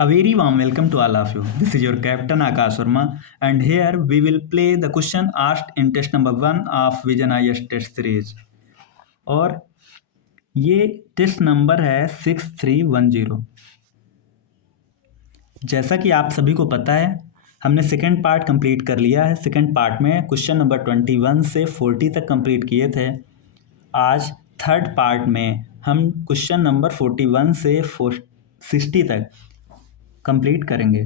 A very warm welcome to all of you. This is your captain Akash Sharma, and here we will play the question asked in test number 1 of Vision IS test series. और ये test number है 6310। जैसा कि आप सभी को पता है, हमने सेकेंड पार्ट कंप्लीट कर लिया है। सेकेंड पार्ट में क्वेश्चन नंबर 21 से 40 तक कंप्लीट किए थे। आज थर्ड पार्ट में हम क्वेश्चन नंबर 41 से 60 तक कंप्लीट करेंगे।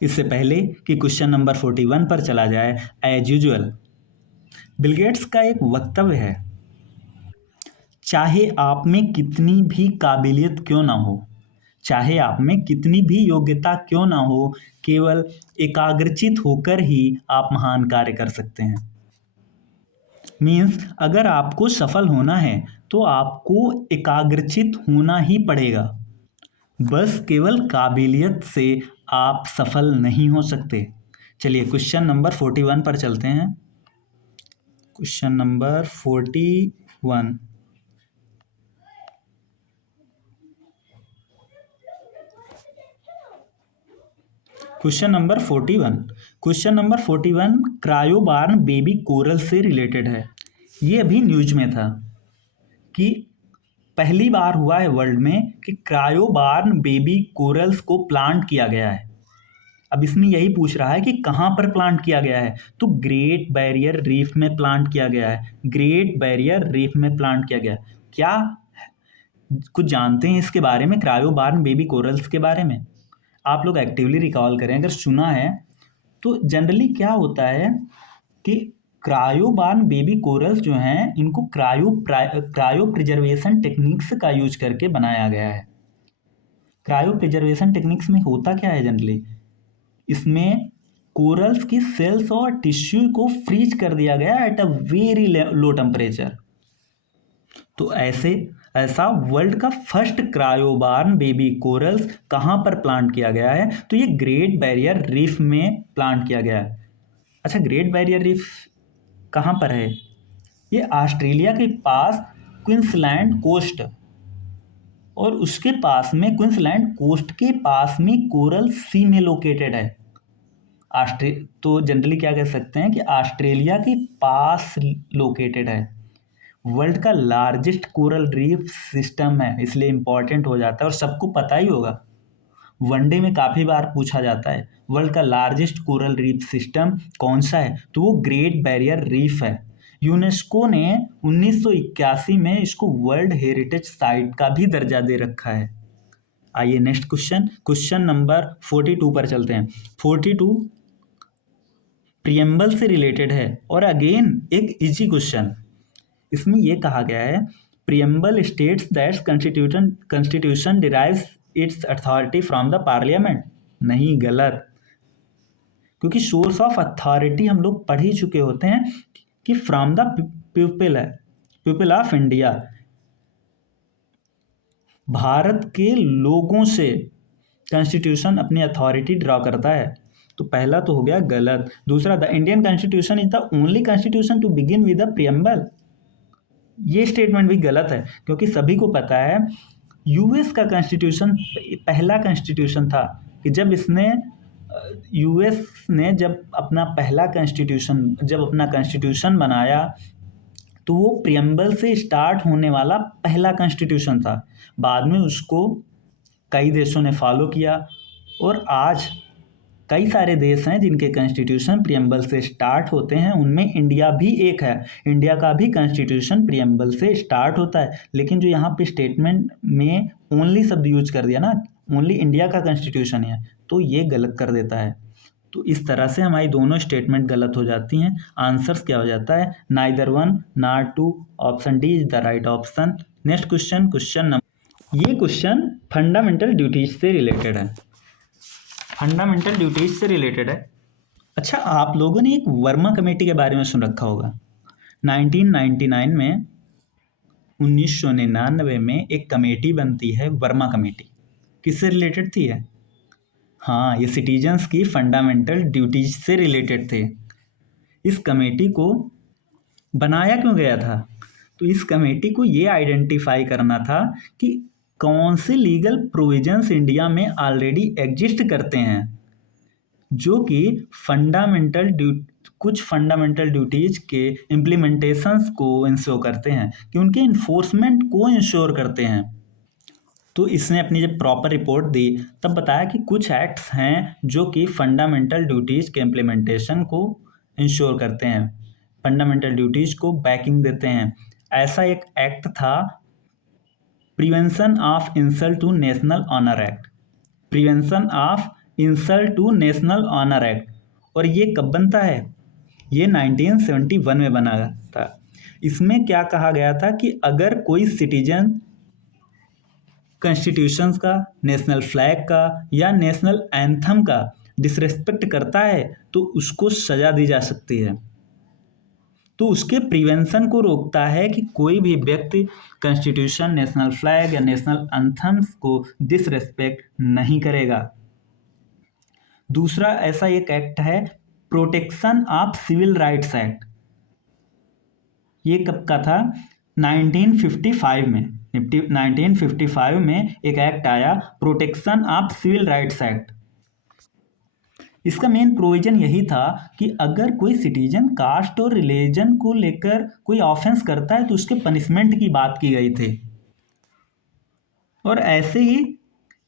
इससे पहले कि क्वेश्चन नंबर 41 पर चला जाए, एज यूजुअल बिल गेट्स का एक वक्तव्य है, चाहे आप में कितनी भी काबिलियत क्यों ना हो, चाहे आप में कितनी भी योग्यता क्यों ना हो, केवल एकाग्रचित होकर ही आप महान कार्य कर सकते हैं। मीन्स अगर आपको सफल होना है तो आपको एकाग्रचित होना ही पड़ेगा। बस केवल काबिलियत से आप सफल नहीं हो सकते। चलिए क्वेश्चन नंबर 41 पर चलते हैं। Question number 41। Question number 41 cryoborn baby coral से रिलेटेड है। ये अभी न्यूज में था कि पहली बार हुआ है वर्ल्ड में कि क्रायोबार्न बेबी कोरल्स को प्लांट किया गया है। अब इसमें यही पूछ रहा है कि कहाँ पर प्लांट किया गया है, तो ग्रेट बैरियर रीफ में प्लांट किया गया है। ग्रेट बैरियर रीफ में प्लांट किया गया है। क्या कुछ जानते हैं इसके बारे में, क्रायोबार्न बेबी कोरल्स के बारे में? आप लोग एक्टिवली रिकॉल करें, अगर सुना है तो जनरली क्या होता है कि क्रायोबार्न बेबी कोरल्स जो हैं इनको क्रायो प्रिजर्वेशन टेक्निक्स का यूज करके बनाया गया है। क्रायो प्रिजर्वेशन टेक्निक्स में होता क्या है जनरली, इसमें कोरल्स की सेल्स और टिश्यू को फ्रीज कर दिया गया at a very low temperature. तो ऐसा वर्ल्ड का फर्स्ट क्रायोबार्न बेबी कोरल्स कहाँ पर प्लांट किया गया है, तो ये ग्रेट बैरियर रीफ में प्लांट किया गया है। अच्छा, ग्रेट बैरियर रीफ कहाँ पर है? ये ऑस्ट्रेलिया के पास क्वींसलैंड कोस्ट और उसके पास में क्वींसलैंड कोस्ट के पास में कोरल सी में लोकेटेड है। तो जनरली क्या कह सकते हैं कि ऑस्ट्रेलिया के पास लोकेटेड है। वर्ल्ड का लार्जेस्ट कोरल रीफ सिस्टम है, इसलिए इंपॉर्टेंट हो जाता है और सबको पता ही होगा। वनडे में काफ़ी बार पूछा जाता है वर्ल्ड का लार्जेस्ट कोरल रीफ सिस्टम कौन सा है, तो वो ग्रेट बैरियर रीफ है। यूनेस्को ने 1981 में इसको वर्ल्ड हेरिटेज साइट का भी दर्जा दे रखा है। आइए नेक्स्ट क्वेश्चन नंबर 42 पर चलते हैं। 42 प्रियम्बल से रिलेटेड है और अगेन एक इजी क्वेश्चन। इसमें यह कहा गया है, preamble states that constitution derives it's authority from the parliament. नहीं, गलत, क्योंकि सोर्स ऑफ अथॉरिटी हम लोग पढ़ ही चुके होते हैं कि फ्रॉम द पीपल है, पीपल ऑफ इंडिया। भारत के लोगों से कॉन्स्टिट्यूशन अपनी अथॉरिटी ड्रॉ करता है। तो पहला तो हो गया गलत। दूसरा, the Indian constitution is the only constitution to begin with the preamble. ये स्टेटमेंट भी गलत है, क्योंकि सभी को पता है यूएस का कॉन्स्टिट्यूशन पहला कॉन्स्टिट्यूशन था कि जब यूएस ने जब अपना कॉन्स्टिट्यूशन बनाया तो वो प्रियम्बल से स्टार्ट होने वाला पहला कॉन्स्टिट्यूशन था। बाद में उसको कई देशों ने फॉलो किया और आज कई सारे देश हैं जिनके कॉन्स्टिट्यूशन प्रियम्बल से स्टार्ट होते हैं, उनमें इंडिया भी एक है। इंडिया का भी कॉन्स्टिट्यूशन प्रियम्बल से स्टार्ट होता है, लेकिन जो यहाँ पे स्टेटमेंट में ओनली शब्द यूज कर दिया ना, ओनली इंडिया का कॉन्स्टिट्यूशन है, तो ये गलत कर देता है। तो इस तरह से हमारी दोनों स्टेटमेंट गलत हो जाती हैं। आंसर्स क्या हो जाता है, neither one not two, option D is the right option. Next question number, ये क्वेश्चन फंडामेंटल ड्यूटीज से रिलेटेड है। फंडामेंटल ड्यूटीज से रिलेटेड है। अच्छा, आप लोगों ने एक वर्मा कमेटी के बारे में सुन रखा होगा। 1999 में 1999 में एक कमेटी बनती है, वर्मा कमेटी। किससे रिलेटेड थी है? हाँ, ये सिटीजन्स की फंडामेंटल ड्यूटीज से रिलेटेड थे। इस कमेटी को बनाया क्यों गया था? तो इस कमेटी को ये आइडेंटिफाई करना था कि कौन से लीगल प्रोविजंस इंडिया में ऑलरेडी एग्जिस्ट करते हैं जो कि कुछ फंडामेंटल ड्यूटीज के इम्प्लीमेंटेशंस को इंश्योर करते हैं, कि उनके इन्फोर्समेंट को इंश्योर करते हैं। तो इसने अपनी जब प्रॉपर रिपोर्ट दी तब बताया कि कुछ एक्ट्स हैं जो कि फंडामेंटल ड्यूटीज़ के इम्प्लीमेंटेशन को इंश्योर करते हैं, फंडामेंटल ड्यूटीज़ को बैकिंग देते हैं। ऐसा एक एक्ट था prevention of insult to national honour act, prevention of insult to national honour act. और ये कब बनता है? ये 1971 में बना था। इसमें क्या कहा गया था कि अगर कोई सिटीजन कॉन्स्टिट्यूशंस का, नेशनल फ्लैग का या नेशनल एंथम का डिसरेस्पेक्ट करता है तो उसको सज़ा दी जा सकती है। तो उसके प्रिवेंशन को रोकता है कि कोई भी व्यक्ति कॉन्स्टिट्यूशन, नेशनल फ्लैग या नेशनल एंथम्स को डिसरेस्पेक्ट नहीं करेगा। दूसरा ऐसा एक एक्ट है protection of civil rights act. ये कब का था? 1955 में। 1955 में एक एक्ट आया protection of civil rights act. इसका मेन प्रोविजन यही था कि अगर कोई सिटीजन कास्ट और रिलीजन को लेकर कोई ऑफेंस करता है तो उसके पनिशमेंट की बात की गई थी। और ऐसे ही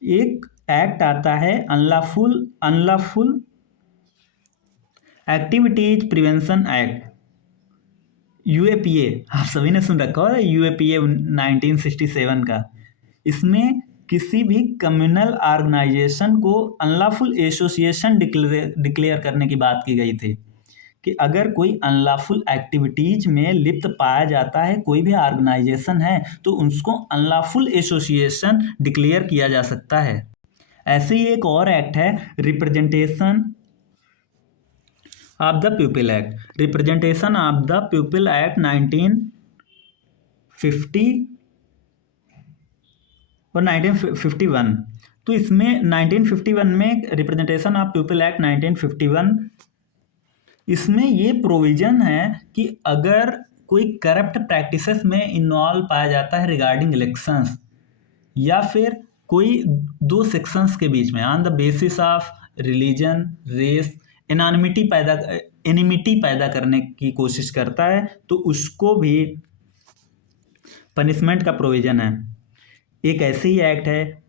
एक एक्ट आता है unlawful activities prevention act, UAPA. आप सभी ने सुन रखा होगा यूएपीए 1967 का। इसमें किसी भी कम्युनल ऑर्गेनाइजेशन को अनलॉफुल एसोसिएशन डिक्लेयर करने की बात की गई थी, कि अगर कोई अनलॉफुल एक्टिविटीज में लिप्त पाया जाता है, कोई भी ऑर्गेनाइजेशन है, तो उसको अनलॉफुल एसोसिएशन डिक्लेयर किया जा सकता है। ऐसे ही एक और एक्ट है representation of the people act, representation of the people act 1950 और 1951। तो इसमें 1951 में रिप्रेजेंटेशन ऑफ पीपल एक्ट 1951, इसमें ये प्रोविजन है कि अगर कोई करप्ट प्रैक्टिसेस में इन्वॉल्व पाया जाता है रिगार्डिंग इलेक्शंस, या फिर कोई दो सेक्शंस के बीच में on the basis of religion, race, enmity पैदा करने की कोशिश करता है, तो उसको भी पनिशमेंट का प्रोविजन है। एक ऐसे ही एक्ट है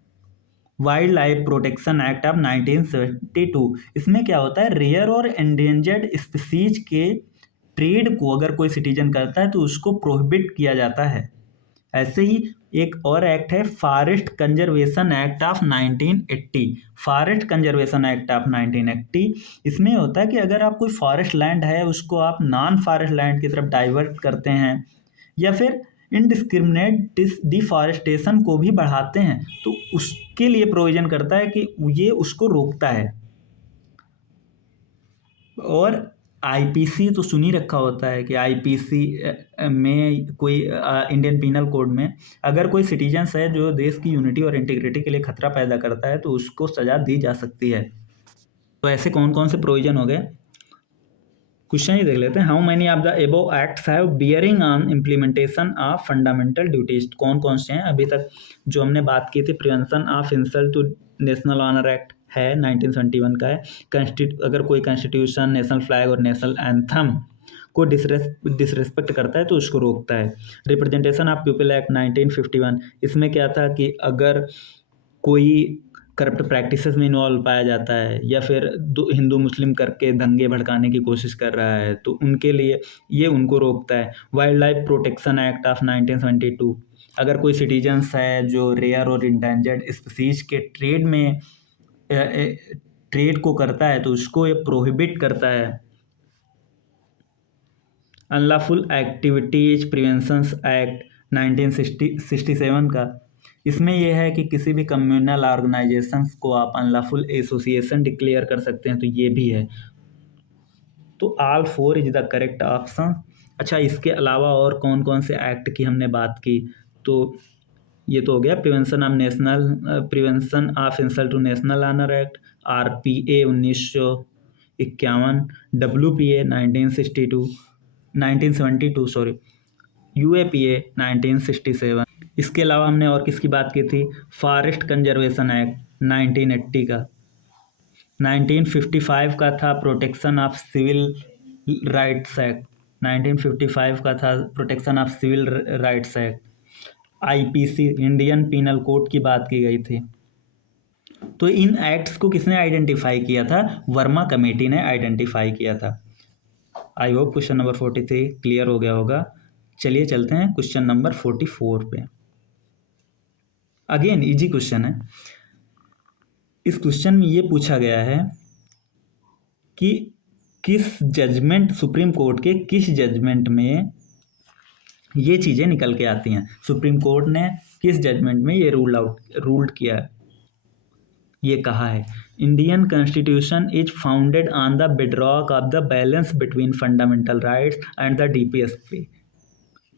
wild life protection act of 1972। इसमें क्या होता है, रेयर और एंडेंजर्ड स्पीसीज के ट्रेड को अगर कोई सिटीजन करता है तो उसको प्रोहिबिट किया जाता है। ऐसे ही एक और एक्ट है forest conservation act of 1980, forest conservation act of 1980। इसमें होता है कि अगर आप कोई फॉरेस्ट लैंड है उसको आप नॉन फॉरेस्ट लैंड की तरफ डाइवर्ट करते हैं या फिर इनडिस्क्रिमिनेट डिफॉरेस्टेशन को भी बढ़ाते हैं, तो उसके लिए प्रोविजन करता है कि ये उसको रोकता है। और आईपीसी तो सुन ही रखा होता है कि आईपीसी में कोई इंडियन पिनल कोड में अगर कोई सिटीजन्स है जो देश की यूनिटी और इंटीग्रिटी के लिए खतरा पैदा करता है तो उसको सज़ा दी जा सकती है। तो ऐसे कौन कौन से प्रोविजन हो गए, क्वेश्चन ही देख लेते हैं। How many of the above acts have bearing on implementation of fundamental duties. कौन कौन से हैं? अभी तक जो हमने बात की थी prevention of insult to national honour act है 1971 का है। अगर कोई कॉन्स्टिट्यूशन, नेशनल फ्लैग और नेशनल एंथम को डिसरेस्पेक्ट करता है तो उसको रोकता है। रिप्रेजेंटेशन ऑफ पीपल एक्ट 1951, इसमें क्या था कि अगर कोई करप्ट प्रैक्टिसेस में इन्वॉल्व पाया जाता है या फिर हिंदू मुस्लिम करके दंगे भड़काने की कोशिश कर रहा है तो उनके लिए ये उनको रोकता है। Wild life protection act of 1972, अगर कोई सिटीजन्स है जो रेयर और इंडेंजर्ड स्पीसीज के ट्रेड को करता है तो उसको ये प्रोहिबिट करता है। अनलॉफुल एक्टिविटीज प्रिवेंशन एक्ट 1967 का, इसमें यह है कि किसी भी कम्युनल ऑर्गेनाइजेशंस को आप अनलॉफुल एसोसिएशन डिक्लेयर कर सकते हैं, तो ये भी है। तो all four is the correct option. अच्छा, इसके अलावा और कौन कौन से एक्ट की हमने बात की, तो ये तो हो गया prevention of insult to national honour act, RPA 1951, WPA 1972 sorry, UAPA 1967। इसके अलावा हमने और किसकी बात की थी, फॉरेस्ट कंजर्वेशन एक्ट 1980 का। 1955 का था protection of civil rights act, 1955 का था protection of civil rights act. IPC Indian penal code की बात की गई थी। तो इन एक्ट्स को किसने आइडेंटिफाई किया था, वर्मा कमेटी ने आइडेंटिफाई किया था। I hope question number 43 clear हो गया होगा। चलिए चलते हैं क्वेश्चन नंबर 44 पे। अगेन इजी क्वेश्चन है। इस क्वेश्चन में ये पूछा गया है कि किस जजमेंट, सुप्रीम कोर्ट के किस जजमेंट में ये चीज़ें निकल के आती हैं। सुप्रीम कोर्ट ने किस जजमेंट में ये रूल्ड किया है। ये कहा है, Indian constitution is founded on the bedrock of the balance between fundamental rights and the DPSP.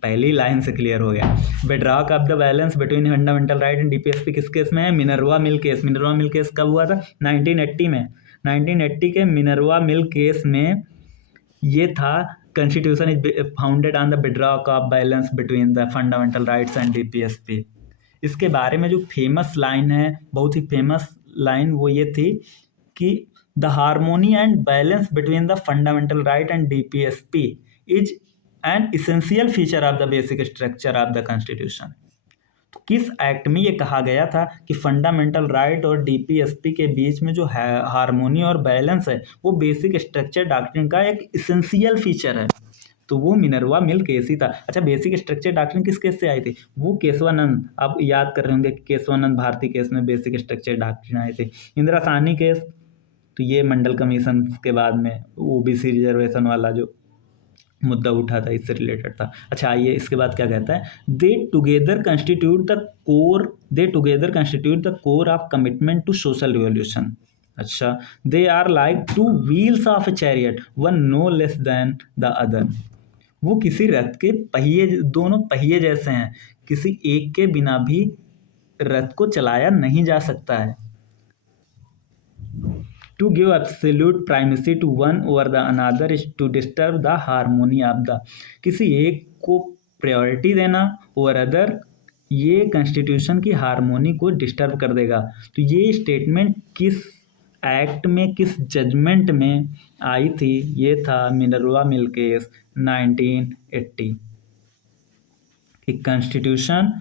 पहली लाइन से क्लियर हो गया। Bedrock of the balance between fundamental right and DPSP किस केस में है, Minerva mill case. Minerva mill case कब हुआ था, 1980 में। 1980 के मिनर्वा मिल केस में ये था, constitution is founded on the bedrock of balance between the fundamental rights and DPSP. इसके बारे में जो फेमस लाइन है, बहुत ही फेमस लाइन, वो ये थी कि the harmony and balance between the fundamental right and DPSP is an essential feature of the basic structure of the constitution. तो किस एक्ट में ये कहा गया था कि फंडामेंटल राइट और डीपीएसपी के बीच में जो हार्मोनी और बैलेंस है वो बेसिक स्ट्रक्चर डॉक्ट्रिन का एक इसेंशियल फीचर है। तो वो मिनर्वा मिल केस ही था। अच्छा, बेसिक स्ट्रक्चर डॉक्ट्रिन किस केस से आई थी, वो केशवानंद, आप याद कर रहे होंगे कि केशवानंद भारती केस में बेसिक स्ट्रक्चर डॉक्ट्रिन आई थी। इंदिरा साहनी केस, तो ये मंडल कमीशन के बाद में ओबीसी रिजर्वेशन वाला जो मुद्दा उठा था, इससे रिलेटेड था। अच्छा आइए इसके बाद क्या कहता है, they together constitute the core of commitment to social revolution. अच्छा, they are like two wheels of a chariot, one no less than the other. वो किसी रथ के पहिए, दोनों पहिए जैसे हैं, किसी एक के बिना भी रथ को चलाया नहीं जा सकता है। To give absolute primacy to one over the another is to disturb the harmony of the, किसी एक को प्रायोरिटी देना ओवर अदर, ये कॉन्स्टिट्यूशन की हारमोनी को डिस्टर्ब कर देगा। तो ये स्टेटमेंट किस एक्ट में, किस जजमेंट में आई थी, ये था मिनर्वा मिल केस 1980। कि कॉन्स्टिट्यूशन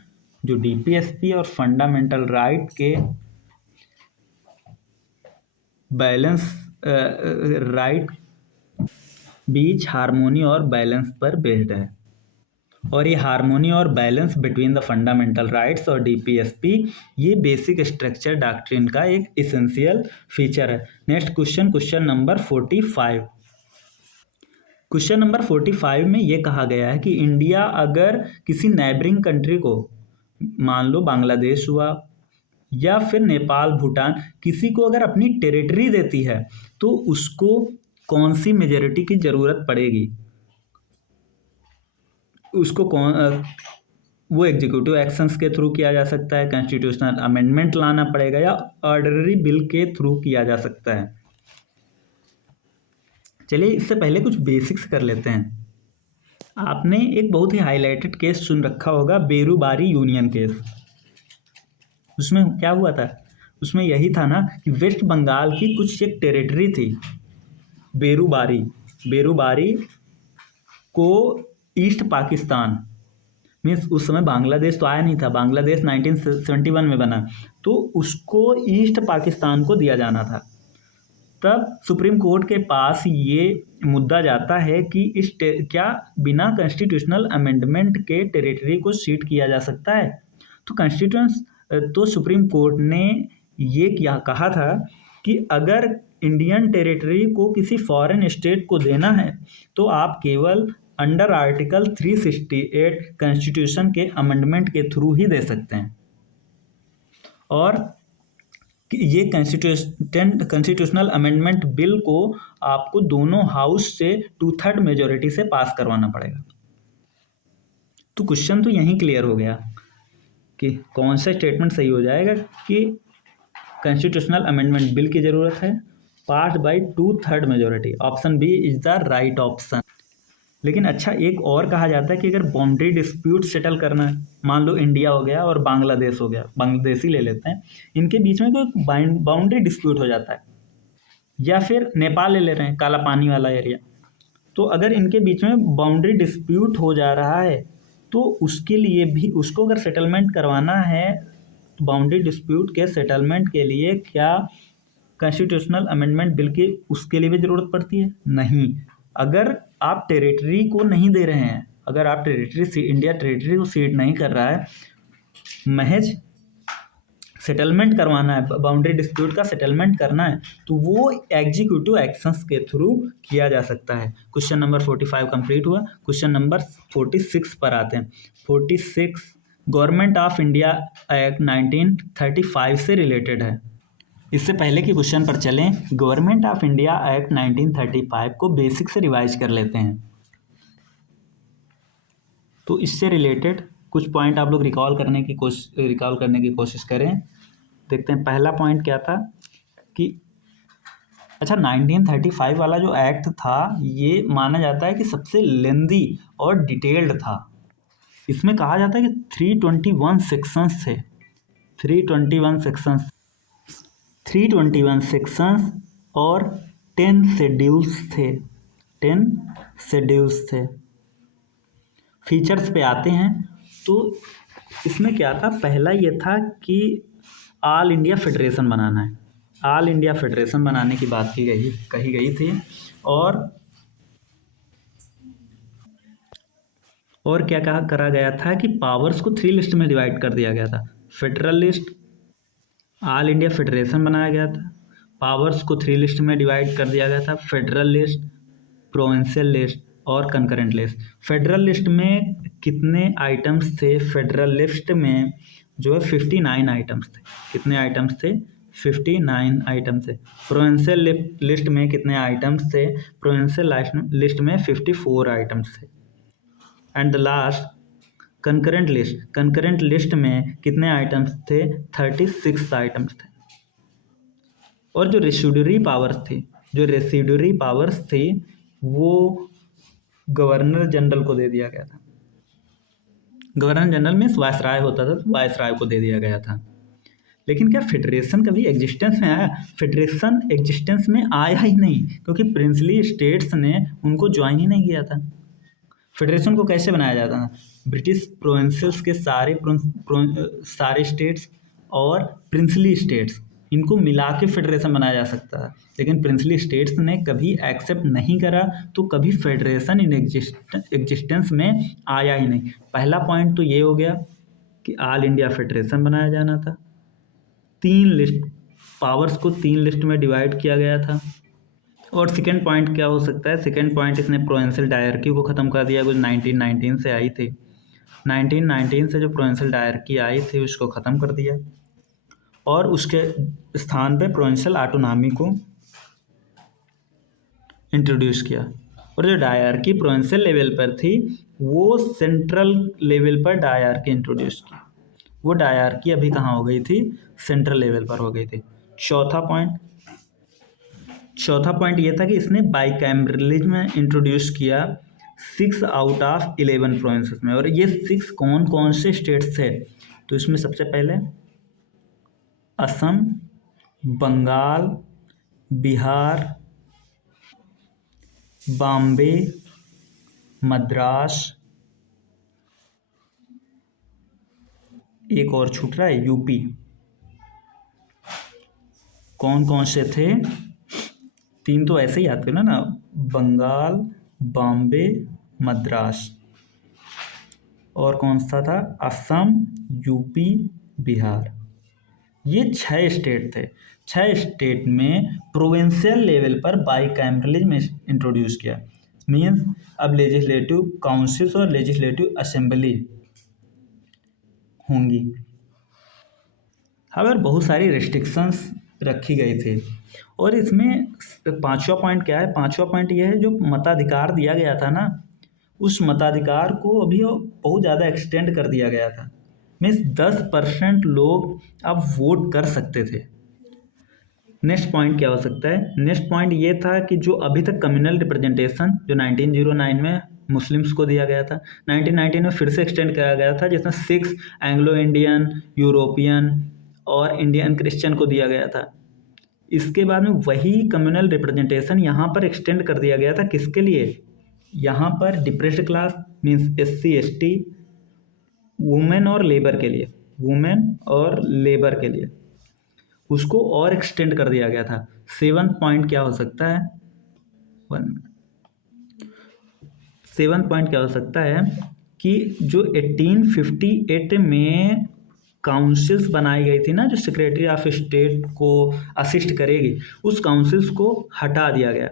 जो डीपीएसपी और फंडामेंटल राइट के बैलेंस राइट बीच हार्मोनी और बैलेंस पर बेस्ड है। और ये हार्मोनी और balance between the fundamental rights और डीपीएसपी ये बेसिक स्ट्रक्चर डॉक्ट्रिन का एक इसेंशियल फीचर है। Next question, question number 45। Question number 45 में ये कहा गया है कि इंडिया अगर किसी नेबरिंग कंट्री को, मान लो बांग्लादेश हुआ या फिर नेपाल, भूटान, किसी को अगर अपनी टेरिटरी देती है तो उसको कौन सी मेजॉरिटी की ज़रूरत पड़ेगी, उसको वो एग्जीक्यूटिव एक्शंस के थ्रू किया जा सकता है, कॉन्स्टिट्यूशनल अमेंडमेंट लाना पड़ेगा, या ऑर्डिनरी बिल के थ्रू किया जा सकता है। चलिए इससे पहले कुछ बेसिक्स कर लेते हैं। आपने एक बहुत ही हाईलाइटेड केस सुन रखा होगा, बेरूबारी यूनियन केस। उसमें क्या हुआ था, उसमें यही था ना कि वेस्ट बंगाल की कुछ एक टेरिटरी थी, बेरूबारी को ईस्ट पाकिस्तान, मीन्स उस समय बांग्लादेश तो आया नहीं था, बांग्लादेश 1971 में बना, तो उसको ईस्ट पाकिस्तान को दिया जाना था। तब सुप्रीम कोर्ट के पास ये मुद्दा जाता है कि क्या बिना कॉन्स्टिट्यूशनल अमेंडमेंट के टेरिटरी को सीट किया जा सकता है। तो सुप्रीम कोर्ट ने ये क्या कहा था कि अगर इंडियन टेरिटरी को किसी फॉरेन स्टेट को देना है तो आप केवल अंडर आर्टिकल 368 कॉन्स्टिट्यूशन के अमेंडमेंट के थ्रू ही दे सकते हैं। और ये कॉन्स्टिट्यूशनल अमेंडमेंट बिल को आपको दोनों हाउस से 2/3 मेजोरिटी से पास करवाना पड़ेगा। तो क्वेश्चन तो यहीं क्लियर हो गया कि कौन सा स्टेटमेंट सही हो जाएगा कि कॉन्स्टिट्यूशनल अमेंडमेंट बिल की ज़रूरत है, pass by 2/3 majority. Option B is the right option. लेकिन अच्छा एक और कहा जाता है कि अगर बाउंड्री डिस्प्यूट सेटल करना है, मान लो इंडिया हो गया और बांग्लादेश हो गया, बांग्लादेश ही ले लेते हैं, इनके बीच में कोई बाउंड्री डिस्प्यूट हो जाता है, या फिर नेपाल ले ले रहे हैं, काला पानी वाला एरिया, तो अगर इनके बीच में बाउंड्री डिस्प्यूट हो जा रहा है तो उसके लिए भी उसको अगर सेटलमेंट करवाना है, तो बाउंड्री डिस्प्यूट के सेटलमेंट के लिए क्या कॉन्स्टिट्यूशनल अमेंडमेंट बिल की उसके लिए भी ज़रूरत पड़ती है? नहीं। अगर आप टेरिटरी को नहीं दे रहे हैं, अगर आप टेरिटरी इंडिया टेरिटरी को सीड नहीं कर रहा है, महज सेटलमेंट करवाना है, बाउंड्री डिस्प्यूट का सेटलमेंट करना है, तो वो एग्जीक्यूटिव एक्शंस के थ्रू किया जा सकता है। क्वेश्चन नंबर 45 कंप्लीट हुआ। क्वेश्चन नंबर 46 पर आते हैं। 46 गवर्नमेंट ऑफ इंडिया एक्ट 1935 से रिलेटेड है। इससे पहले के क्वेश्चन पर चलें, गवर्नमेंट ऑफ इंडिया एक्ट 1935 को बेसिक से रिवाइज कर लेते हैं। तो इससे रिलेटेड कुछ पॉइंट आप लोग रिकॉल करने की कोशिश करें। देखते हैं पहला पॉइंट क्या था कि अच्छा 1935 वाला जो एक्ट था ये माना जाता है कि सबसे लेंदी और डिटेल्ड था। इसमें कहा जाता है कि 321 सेक्शंस थे, 321 सेक्शंस और 10 शेड्यूल्स थे। फीचर्स पे आते हैं तो इसमें क्या था, पहला ये था कि ऑल इंडिया फेडरेशन बनाना है, ऑल इंडिया फेडरेशन बनाने की बात कही गई थी। और क्या करा गया था कि पावर्स को 3 लिस्ट में डिवाइड कर दिया गया था। Federal list, all India federation बनाया गया था, पावर्स को 3 लिस्ट में डिवाइड कर दिया गया था, फेडरल लिस्ट, प्रोविंशियल लिस्ट और कंकरेंट लिस्ट। फेडरल लिस्ट में कितने आइटम्स थे? फेडरल लिस्ट में जो है 59 आइटम्स थे। कितने आइटम्स थे? 59 आइटम्स थे। प्रोविंशियल लिस्ट में कितने आइटम्स थे? प्रोविंशियल लिस्ट में 54 आइटम्स थे। And the last concurrent list में कितने आइटम्स थे? 36 आइटम्स थे। और जो रेसिड्यूरी पावर्स थी वो गवर्नर जनरल को दे दिया गया था। गवर्नर जनरल में वायसराय होता था, तो वायसराय को दे दिया गया था। लेकिन क्या फेडरेशन कभी एग्जिस्टेंस में आया? फेडरेशन एग्जिस्टेंस में आया ही नहीं, क्योंकि प्रिंसली स्टेट्स ने उनको ज्वाइन ही नहीं किया था। फेडरेशन को कैसे बनाया जाता था? ब्रिटिश प्रोविंसेस के सारे स्टेट्स और प्रिंसली स्टेट्स, इनको मिला के फेडरेशन बनाया जा सकता है, लेकिन प्रिंसली स्टेट्स ने कभी एक्सेप्ट नहीं करा, तो कभी फेडरेशन इन एग्जिस्टेंस में आया ही नहीं। पहला पॉइंट तो ये हो गया कि ऑल इंडिया फेडरेशन बनाया जाना था। 3 लिस्ट, पावर्स को 3 लिस्ट में डिवाइड किया गया था। और सेकेंड पॉइंट क्या हो सकता है? सेकेंड पॉइंट, इसने प्रोविंशियल डायरकी को ख़त्म कर दिया, कुछ 1919 से आई थी। 1919 से जो प्रोविंशियल डायरकी आई थी उसको ख़त्म कर दिया और उसके स्थान पे प्रोविंशियल ऑटोनॉमी को इंट्रोड्यूस किया। और जो डायरकी प्रोविंशियल लेवल पर थी वो सेंट्रल लेवल पर डायरकी इंट्रोड्यूस की। वो डायरकी अभी कहाँ हो गई थी? सेंट्रल लेवल पर हो गई थी। चौथा पॉइंट ये था कि इसने बाइकैमरलिज्म इंट्रोड्यूस किया 6 आउट ऑफ 11 प्रोविंसेस में। और ये 6 कौन कौन से स्टेट्स थे? तो इसमें सबसे पहले असम, बंगाल, बिहार, बॉम्बे, मद्रास, एक और छूट रहा है, यूपी। कौन कौन से थे? 3 तो ऐसे ही आते ना, बंगाल, बॉम्बे, मद्रास, और कौन सा था? असम, यूपी, बिहार। ये 6 स्टेट थे। 6 स्टेट में प्रोविंशियल लेवल पर बाइकैमरलिज्म इंट्रोड्यूस किया। मीन्स अब लेजिस्लेटिव काउंसिल्स और लेजिस्लेटिव असेंबली होंगी। हालांकि बहुत सारी रेस्ट्रिक्शंस रखी गई थी। और इसमें 5वां पॉइंट क्या है? 5वां पॉइंट यह है, जो मताधिकार दिया गया था ना, उस मताधिकार को अभी बहुत ज़्यादा एक्सटेंड कर दिया गया था। मीन्स 10% लोग अब वोट कर सकते थे। नेक्स्ट पॉइंट क्या हो सकता है? नेक्स्ट पॉइंट ये था कि जो अभी तक कम्युनल रिप्रेजेंटेशन जो 1909 में मुस्लिम्स को दिया गया था। 1919 में फिर से एक्सटेंड करा गया था, जिसमें 6 एंग्लो इंडियन, यूरोपियन और इंडियन क्रिश्चियन को दिया गया था। इसके बाद में वही कम्युनल रिप्रेजेंटेशन यहाँ पर एक्सटेंड कर दिया गया था। किसके लिए? यहाँ पर depressed class means SC ST, women और लेबर के लिए, वुमेन और लेबर के लिए उसको और एक्सटेंड कर दिया गया था। 7th पॉइंट क्या हो सकता है? 7th पॉइंट क्या हो सकता है कि जो 1858 में काउंसिल्स बनाई गई थी ना, जो सेक्रेटरी ऑफ स्टेट को असिस्ट करेगी, उस काउंसिल्स को हटा दिया गया।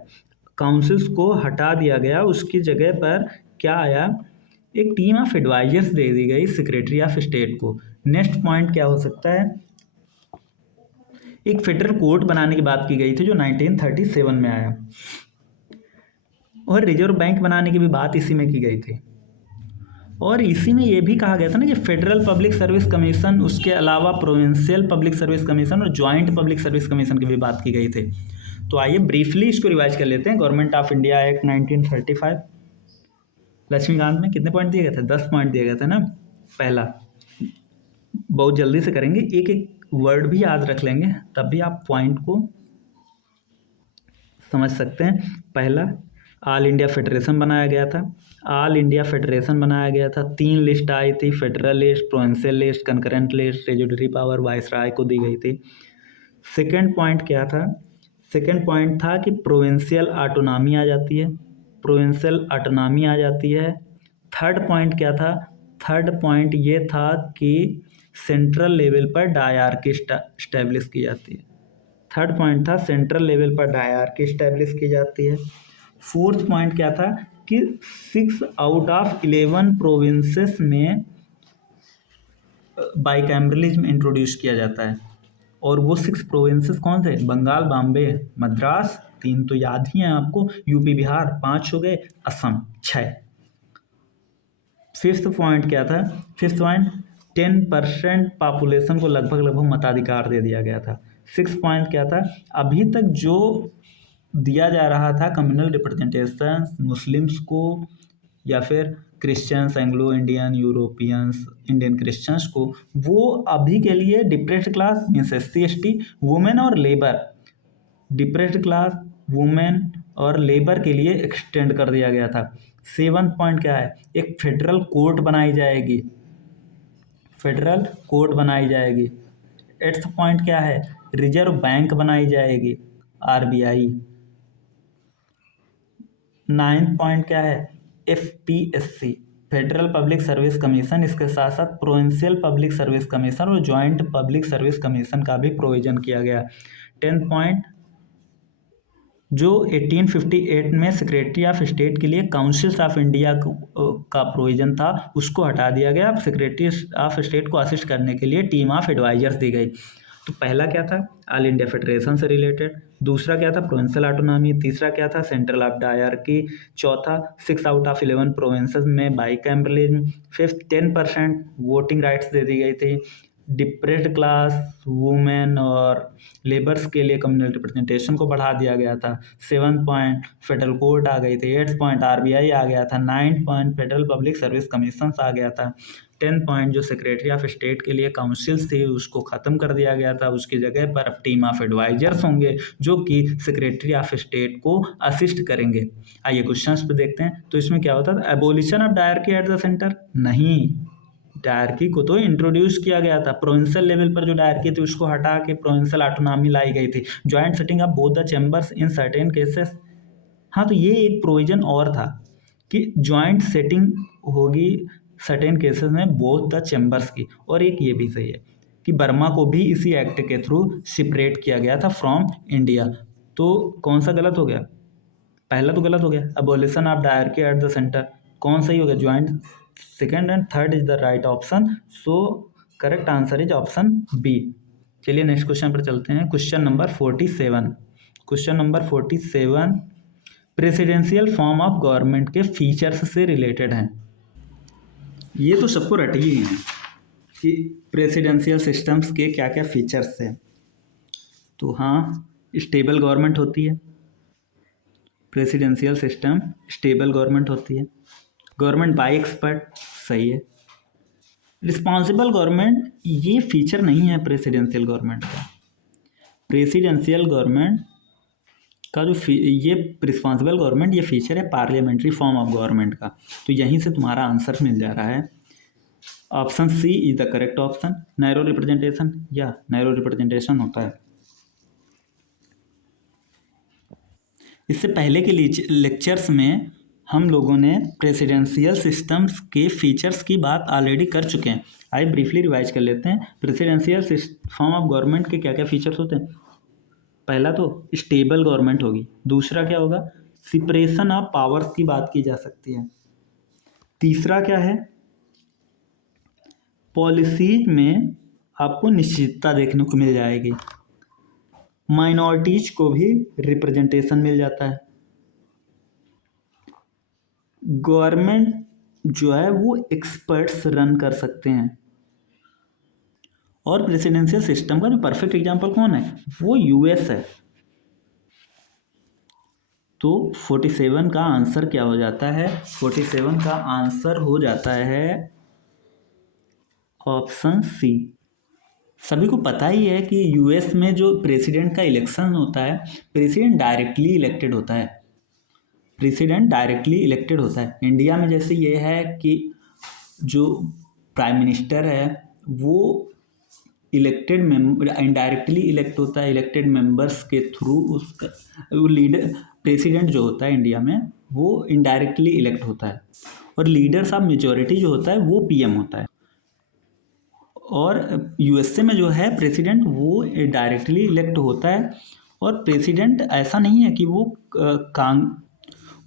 काउंसिल्स को हटा दिया गया, उसकी जगह पर क्या आया? एक टीम ऑफ एडवाइजर्स दे दी गई सेक्रेटरी ऑफ स्टेट को। नेक्स्ट पॉइंट क्या हो सकता है? एक फेडरल कोर्ट बनाने की बात की गई थी जो 1937 में आया, और रिजर्व बैंक बनाने की भी बात इसी में की गई थी। और इसी में ये भी कहा गया था ना कि फेडरल पब्लिक सर्विस कमीशन, उसके अलावा प्रोविंशियल पब्लिक सर्विस कमीशन और जॉइंट पब्लिक सर्विस कमीशन की भी बात की गई थी। तो आइए ब्रीफली इसको रिवाइज कर लेते हैं। Government of India act 1935, Laxmikanth में कितने पॉइंट दिए गए थे? 10 पॉइंट दिए गए थे ना। पहला, बहुत जल्दी से करेंगे, एक एक वर्ड भी याद रख लेंगे, तब भी आप पॉइंट को समझ सकते हैं। पहला, ऑल इंडिया फेडरेशन बनाया गया था। ऑल इंडिया फेडरेशन बनाया गया था। 3 लिस्ट आई थी, federal list, provincial list, concurrent list. Residuary power viceroy को दी गई थी। सेकेंड पॉइंट क्या था? सेकेंड पॉइंट था कि प्रोविंशियल ऑटोनॉमी आ जाती है, प्रोविंशियल ऑटोनॉमी आ जाती है। थर्ड पॉइंट क्या था? थर्ड पॉइंट ये था कि सेंट्रल लेवल पर डायरकी स्टैब्लिश की जाती है। थर्ड पॉइंट था सेंट्रल लेवल पर डायरकी स्टैब्लिश की जाती है। फोर्थ पॉइंट क्या था कि 6 आउट ऑफ 11 प्रोविंसेस में बाइकैमरलिज्म इंट्रोड्यूस किया जाता है। और वो 6 प्रोविंसेस कौन से? बंगाल, बॉम्बे, मद्रास, 3 तो याद ही हैं आपको, यूपी बिहार 5 हो गए, असम 6। फिफ्थ पॉइंट क्या था? फिफ्थ पॉइंट 10% पॉपुलेशन को लगभग मताधिकार दे दिया गया था। सिक्स पॉइंट क्या था? अभी तक जो दिया जा रहा था कम्युनल रिप्रेजेंटेशन मुस्लिम्स को या फिर Christians, Anglo Indian, Europeans, Indian Christians को, वो अभी के लिए depressed class means SC ST, women और लेबर, डिप्रेस्ड क्लास, वुमेन और लेबर के लिए एक्सटेंड कर दिया गया था। 7th पॉइंट क्या है? एक फेडरल कोर्ट बनाई जाएगी, फेडरल कोर्ट बनाई जाएगी। 8th पॉइंट क्या है? रिजर्व बैंक बनाई जाएगी, RBI। 9th पॉइंट क्या है? FPSC, federal public service commission. इसके साथ साथ प्रोविंशियल पब्लिक सर्विस कमीशन और जॉइंट पब्लिक सर्विस कमीशन का भी प्रोविजन किया गया। 10th पॉइंट, जो 1858 में सेक्रेटरी ऑफ स्टेट के लिए काउंसिल्स ऑफ इंडिया का प्रोविजन था, उसको हटा दिया गया। अब सेक्रेटरी ऑफ स्टेट को असिस्ट करने के लिए टीम ऑफ एडवाइजर्स दी गई। तो पहला क्या था? ऑल इंडिया फेडरेशन से रिलेटेड। दूसरा क्या था? Provincial autonomy. तीसरा क्या था? Central of dyarchy. चौथा, 6 आउट ऑफ 11 प्रोविंसेस में बाइकैमरलिज्म। फिफ्थ, 10% वोटिंग राइट्स दे दी गई थी। डिप्रेस्ड क्लास, वुमेन और लेबर्स के लिए कम्युनल रिप्रेजेंटेशन को बढ़ा दिया गया था। 7th पॉइंट, फेडरल कोर्ट आ गई थी। 8th पॉइंट, RBI आ गया था। 9th point, federal public service commission आ गया था। 10th पॉइंट, जो सेक्रेटरी ऑफ स्टेट के लिए काउंसिल्स थी, उसको ख़त्म कर दिया गया था। उसकी जगह पर अब टीम ऑफ एडवाइजर्स होंगे जो कि सेक्रेटरी ऑफ स्टेट को असिस्ट करेंगे। आइए क्वेश्चंस पे देखते हैं। तो इसमें क्या होता था? Abolition of dyarchy at the centre? नहीं, डायरकी को तो इंट्रोड्यूस किया गया था। प्रोविंशियल लेवल पर जो डायरकी थी उसको हटा के प्रोविंशियल ऑटोनॉमी लाई गई थी। Joint setting of both the chambers in certain cases. हाँ, तो ये एक प्रोविजन और था कि जॉइंट सेटिंग होगी सर्टेन केसेस में बोथ द चैम्बर्स की। और एक ये भी सही है कि बर्मा को भी इसी एक्ट के थ्रू सेपरेट किया गया था फ्रॉम इंडिया। तो कौन सा गलत हो गया? पहला तो गलत हो गया, abolition of dyarchy at the centre. कौन सही हो गया? Joint. Second and third is the right option, so correct answer is option B. चलिए नेक्स्ट क्वेश्चन पर चलते हैं। Question number 47। Question number 47 presidential form of government के फीचर्स से रिलेटेड हैं। ये तो सबको रटी ही है कि प्रेसिडेंशियल सिस्टम्स के क्या क्या फीचर्स हैं। तो हाँ, स्टेबल गवर्नमेंट होती है, प्रेसिडेंशियल सिस्टम स्टेबल गवर्नमेंट होती है। गवर्नमेंट बाय एक्सपर्ट, सही है। रिस्पॉन्सिबल गवर्नमेंट ये फीचर नहीं है प्रेसिडेंशियल गवर्नमेंट का। प्रेसिडेंशियल गवर्नमेंट का जो ये रिस्पॉन्सिबल गवर्नमेंट ये फीचर है पार्लियामेंट्री फॉर्म ऑफ गवर्नमेंट का। तो यहीं से तुम्हारा आंसर मिल जा रहा है। Option C is the correct option, narrow representation, या नैरो रिप्रेजेंटेशन होता है। इससे पहले के लेक्चर्स में हम लोगों ने प्रेसिडेंशियल सिस्टम्स के फीचर्स की बात ऑलरेडी कर चुके हैं। आइए ब्रीफली रिवाइज कर लेते हैं। प्रेसिडेंशियल फॉर्म ऑफ गवर्नमेंट के क्या क्या फीचर्स होते हैं। पहला तो स्टेबल गवर्नमेंट होगी। दूसरा क्या होगा, सेपरेशन ऑफ पावर्स की बात की जा सकती है। तीसरा क्या है, पॉलिसीज में आपको निश्चितता देखने को मिल जाएगी। माइनॉरिटीज को भी रिप्रेजेंटेशन मिल जाता है। गवर्नमेंट जो है वो एक्सपर्ट्स रन कर सकते हैं। और प्रेसिडेंशियल सिस्टम का जो परफेक्ट एग्जांपल कौन है, वो यूएस है। तो 47 का आंसर क्या हो जाता है, 47 का आंसर हो जाता है ऑप्शन सी। सभी को पता ही है कि यूएस में जो प्रेसिडेंट का इलेक्शन होता है, प्रेसिडेंट डायरेक्टली इलेक्टेड होता है। प्रेसिडेंट डायरेक्टली इलेक्टेड होता है। इंडिया में जैसे ये है कि जो प्राइम मिनिस्टर है वो इलेक्टेड मेंबर इनडायरेक्टली इलेक्ट होता है इलेक्टेड मेंबर्स के थ्रू। उसका वो लीडर प्रेसिडेंट जो होता है इंडिया में वो इनडायरेक्टली इलेक्ट होता है। और लीडर्स ऑफ मेजॉरिटी जो होता है वो पीएम होता है। और यूएसए में जो है प्रेसिडेंट वो डायरेक्टली इलेक्ट होता है। और प्रेसिडेंट ऐसा नहीं है कि वो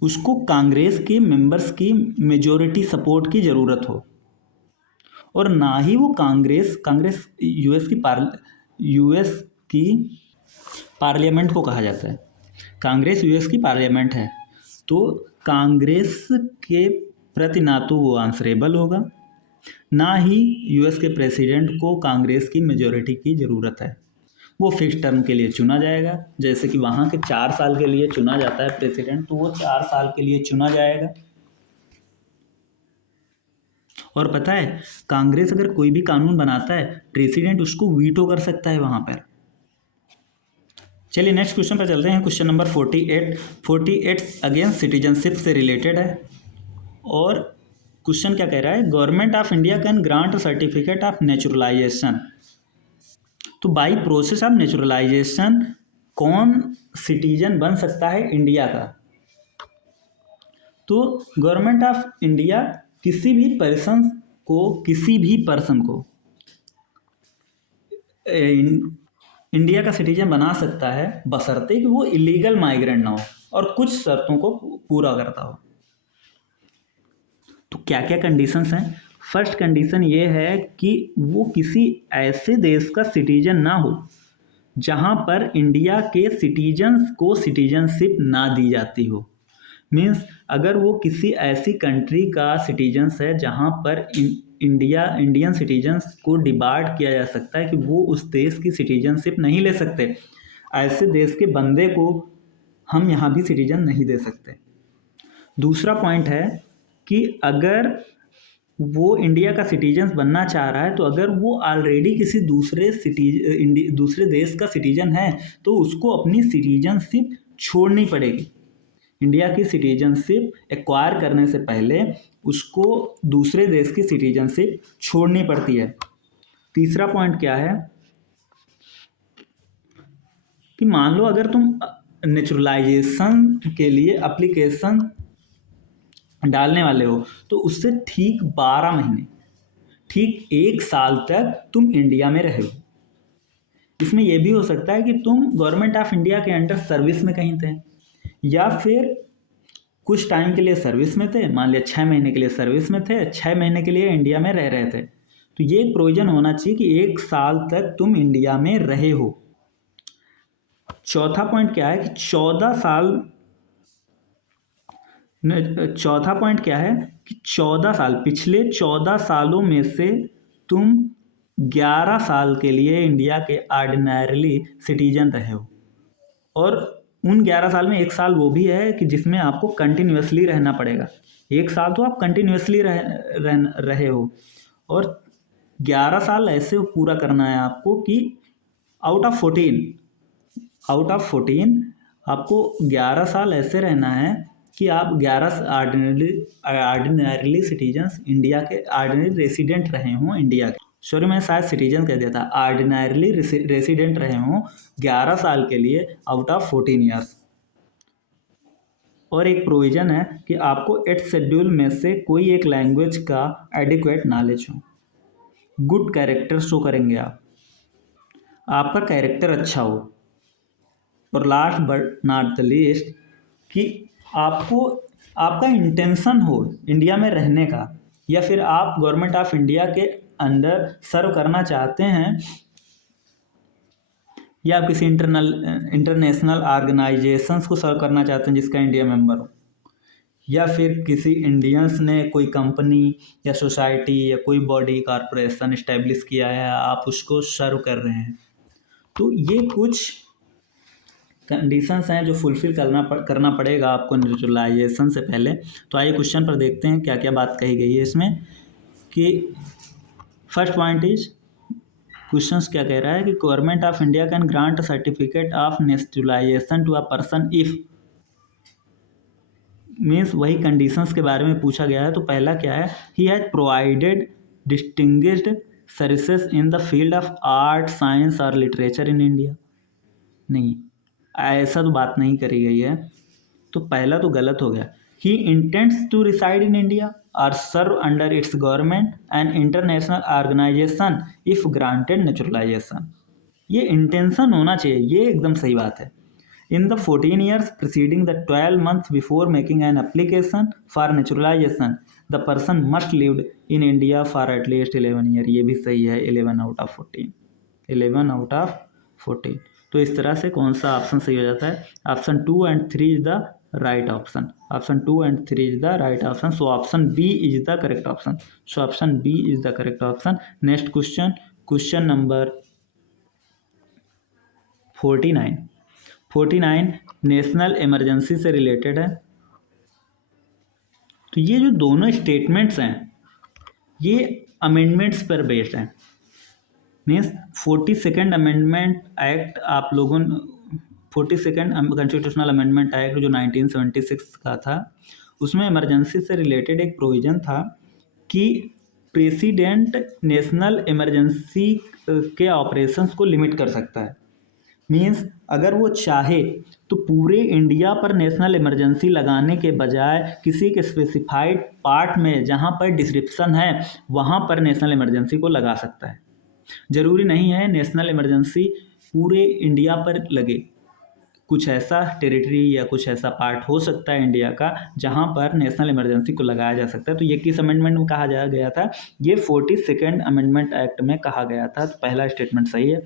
उसको कांग्रेस के मेंबर्स की मेजॉरिटी सपोर्ट की ज़रूरत हो, और ना ही वो कांग्रेस यूएस की पार्लियामेंट को कहा जाता है। कांग्रेस यूएस की पार्लियामेंट है, तो कांग्रेस के प्रति ना तो वो आंसरेबल होगा, ना ही यूएस के प्रेसिडेंट को कांग्रेस की मेजॉरिटी की ज़रूरत है। वो फिक्स टर्म के लिए चुना जाएगा। जैसे कि वहाँ के 4 साल के लिए चुना जाता है प्रेसिडेंट, तो वो 4 साल के लिए चुना जाएगा। और पता है, कांग्रेस अगर कोई भी कानून बनाता है, प्रेसिडेंट उसको वीटो कर सकता है वहाँ पर। चलिए नेक्स्ट क्वेश्चन पर चलते हैं। क्वेश्चन नंबर 48 अगेन सिटीजनशिप से रिलेटेड है। और क्वेश्चन क्या कह रहा है, government of India can grant certificate of naturalisation. तो बाई प्रोसेस ऑफ नेचुरलाइजेशन कौन सिटीजन बन सकता है इंडिया का। तो गवर्नमेंट ऑफ इंडिया किसी भी पर्सन को इंडिया का सिटीजन बना सकता है, बशर्ते कि वो इलीगल माइग्रेंट ना हो और कुछ शर्तों को पूरा करता हो। तो क्या क्या कंडीशंस हैं। फर्स्ट कंडीशन ये है कि वो किसी ऐसे देश का सिटीजन ना हो जहां पर इंडिया के सिटीजन्स को सिटीजनशिप ना दी जाती हो। मीन्स अगर वो किसी ऐसी कंट्री का सिटीजन्स है जहां पर इंडियन सिटीजन्स को डिबार्ड किया जा सकता है कि वो उस देश की सिटीजनशिप नहीं ले सकते, ऐसे देश के बंदे को हम यहाँ भी सिटीजन नहीं दे सकते। दूसरा पॉइंट है कि अगर वो इंडिया का सिटीजन बनना चाह रहा है, तो अगर वो ऑलरेडी किसी दूसरे देश का सिटीजन है तो उसको अपनी सिटीजनशिप छोड़नी पड़ेगी। इंडिया की सिटीजनशिप एक्वायर करने से पहले उसको दूसरे देश की सिटीजनशिप छोड़नी पड़ती है। तीसरा पॉइंट क्या है कि मान लो अगर तुम नेचुरलाइजेशन के लिए एप्लीकेशन डालने वाले हो, तो उससे ठीक 12 महीने, ठीक 1 साल तक तुम इंडिया में रहे हो। इसमें यह भी हो सकता है कि तुम गवर्नमेंट ऑफ इंडिया के अंडर सर्विस में कहीं थे, या फिर कुछ टाइम के लिए सर्विस में थे, मान लिया 6 महीने के लिए सर्विस में थे, 6 महीने के लिए इंडिया में रह रहे थे। तो ये एक प्रोविजन होना चाहिए कि 1 साल तक तुम इंडिया में रहे हो। चौथा पॉइंट क्या है कि 14 साल, पिछले 14 सालों में से तुम 11 साल के लिए इंडिया के ऑर्डिनरी सिटीजन रहे हो। और उन 11 साल में 1 साल वो भी है कि जिसमें आपको कंटिन्यूअसली रहना पड़ेगा। 1 साल तो आप कंटिन्यूअसली रहे हो, और 11 साल ऐसे पूरा करना है आपको कि आउट ऑफ 14 आपको 11 साल ऐसे रहना है कि आप 11 आर्डिनरीली सिटीजन्स इंडिया के आर्डिनरी रेसिडेंट रहे हों इंडिया के, सॉरी मैं शायद सिटीजन कह दिया था, आर्डिनरीली रेसिडेंट रहे हों 11 साल के लिए आउट ऑफ 14 ईयर्स। और एक प्रोविज़न है कि आपको 8th शेड्यूल में से कोई एक लैंग्वेज का एडिक्वेट नॉलेज हो। गुड कैरेक्टर शो करेंगे आप, आपका कैरेक्टर अच्छा हो। और last but not the least कि आपको आपका इंटेंशन हो इंडिया में रहने का, या फिर आप गवर्नमेंट ऑफ इंडिया के अंडर सर्व करना चाहते हैं, या आप किसी इंटरनेशनल ऑर्गेनाइजेशंस को सर्व करना चाहते हैं जिसका इंडिया मेंबर हो, या फिर किसी इंडियंस ने कोई कंपनी या सोसाइटी या कोई बॉडी कॉरपोरेशन इस्टेब्लिश किया है, आप उसको सर्व कर रहे हैं। तो ये कुछ कंडीशंस हैं जो फुलफिल करना पड़ेगा आपको नेचुरलाइजेशन से पहले। तो आइए क्वेश्चन पर देखते हैं क्या क्या बात कही गई है इसमें। कि फर्स्ट पॉइंट इज, क्वेश्चंस क्या कह रहा है कि government of India can grant certificate of naturalisation to a person if, means वही कंडीशंस के बारे में पूछा गया है। तो पहला क्या है, he has provided distinguished services in the field of art science और लिटरेचर इन इंडिया। नहीं, ऐसा तो बात नहीं करी गई है, तो पहला तो गलत हो गया। He intends to reside in India और serve under its government and international organisation if granted naturalisation. ये इंटेंशन होना चाहिए, ये एकदम सही बात है। In the 14 years preceding the 12 months before making an application for naturalization, the person must lived in India for at least 11 years। ये भी सही है, 11 out of 14, 11 out of 14। तो इस तरह से कौन सा ऑप्शन सही हो जाता है, option 2 and 3 is the right option, option 2 and 3 is the right option. So option B is the correct option, so option B is the correct option. Next question, question number 49 national emergency से related है। तो ये जो दोनों statements हैं ये amendments पर based हैं। मीन्स 42nd अमेंडमेंट एक्ट, आप लोगों 42nd कॉन्स्टिट्यूशनल अमेंडमेंट एक्ट जो 1976 का था, उसमें इमरजेंसी से रिलेटेड एक प्रोविज़न था कि प्रेसिडेंट नेशनल इमरजेंसी के ऑपरेशंस को लिमिट कर सकता है। मीन्स अगर वो चाहे तो पूरे इंडिया पर नेशनल इमरजेंसी लगाने के बजाय किसी के स्पेसिफाइड पार्ट में जहाँ पर डिस्क्रिप्शन है वहाँ पर नेशनल इमरजेंसी को लगा सकता है। ज़रूरी नहीं है नेशनल इमरजेंसी पूरे इंडिया पर लगे, कुछ ऐसा टेरिटरी या कुछ ऐसा पार्ट हो सकता है इंडिया का जहाँ पर नेशनल इमरजेंसी को लगाया जा सकता है। तो ये किस अमेंडमेंट में कहा गया था, ये 42nd अमेंडमेंट एक्ट में कहा गया था। तो पहला स्टेटमेंट सही है।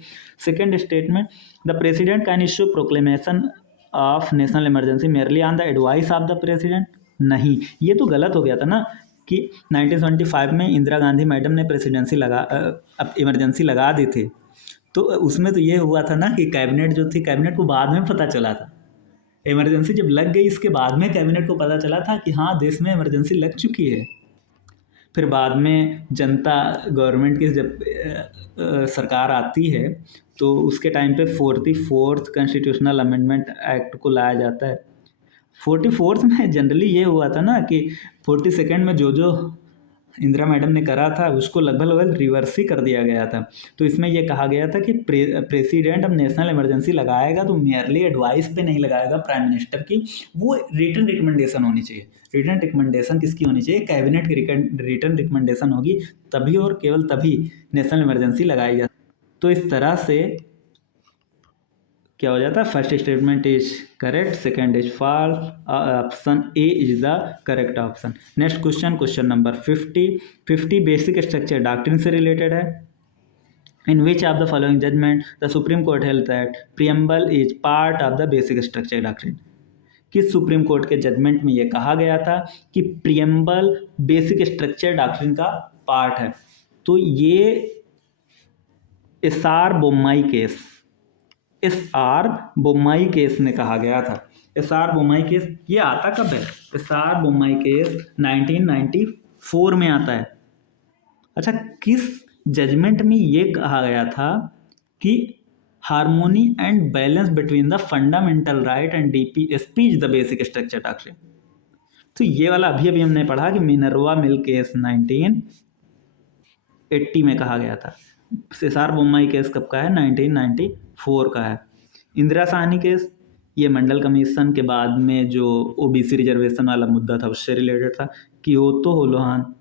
Second statement, the president can issue proclamation of national emergency merely on the advice of the president. नहीं, ये तो गलत हो गया था ना कि 1975 में इंदिरा गांधी मैडम ने प्रेसिडेंसी इमरजेंसी लगा दी थी। तो उसमें तो ये हुआ था ना कि कैबिनेट जो थी, कैबिनेट को बाद में पता चला था, इमरजेंसी जब लग गई इसके बाद में कैबिनेट को पता चला था कि हाँ देश में इमरजेंसी लग चुकी है। फिर बाद में जनता गवर्नमेंट की जब सरकार आती है तो उसके टाइम पे 44th कॉन्स्टिट्यूशनल अमेंडमेंट एक्ट को लाया जाता है। 44th में जनरली ये हुआ था ना कि 42nd में जो इंदिरा मैडम ने करा था उसको लगभग रिवर्स ही कर दिया गया था। तो इसमें यह कहा गया था कि प्रेसिडेंट अब नेशनल इमरजेंसी लगाएगा तो मेयरली एडवाइस पे नहीं लगाएगा प्राइम मिनिस्टर की, वो रिटन रिकमेंडेशन होनी चाहिए। रिटन रिकमेंडेशन किसकी होनी चाहिए, कैबिनेट की रिटन रिकमेंडेशन होगी तभी और केवल तभी नेशनल इमरजेंसी लगाई जाती। तो इस तरह से क्या हो जाता है, first statement is correct, second is false, option A is the correct option. Next question, question number 50 basic structure doctrine से रिलेटेड है। In which of the following judgement the Supreme Court held that preamble is part of the basic structure doctrine. किस Supreme Court के judgement में यह कहा गया था कि प्रियम्बल बेसिक स्ट्रक्चर डॉक्ट्रिन का पार्ट है। तो ये SR Bommai case, SR Bommai case में कहा गया था। SR बोम्मई केस ये आता कब है? SR बोम्मई केस 1994 में आता है। अच्छा, किस जजमेंट में ये कहा गया था कि harmony and balance between the fundamental right and DPSP is the basic structure doctrine. तो ये वाला अभी अभी हमने पढ़ा कि मिनर्वा मिल केस 1980 में कहा गया था। SR बोम्मई केस कब का है? 1994 का है। इंदिरा साहनी केस ये मंडल कमीशन के बाद में जो OBC रिजर्वेशन वाला मुद्दा था उससे रिलेटेड था। कियोतो होलोहान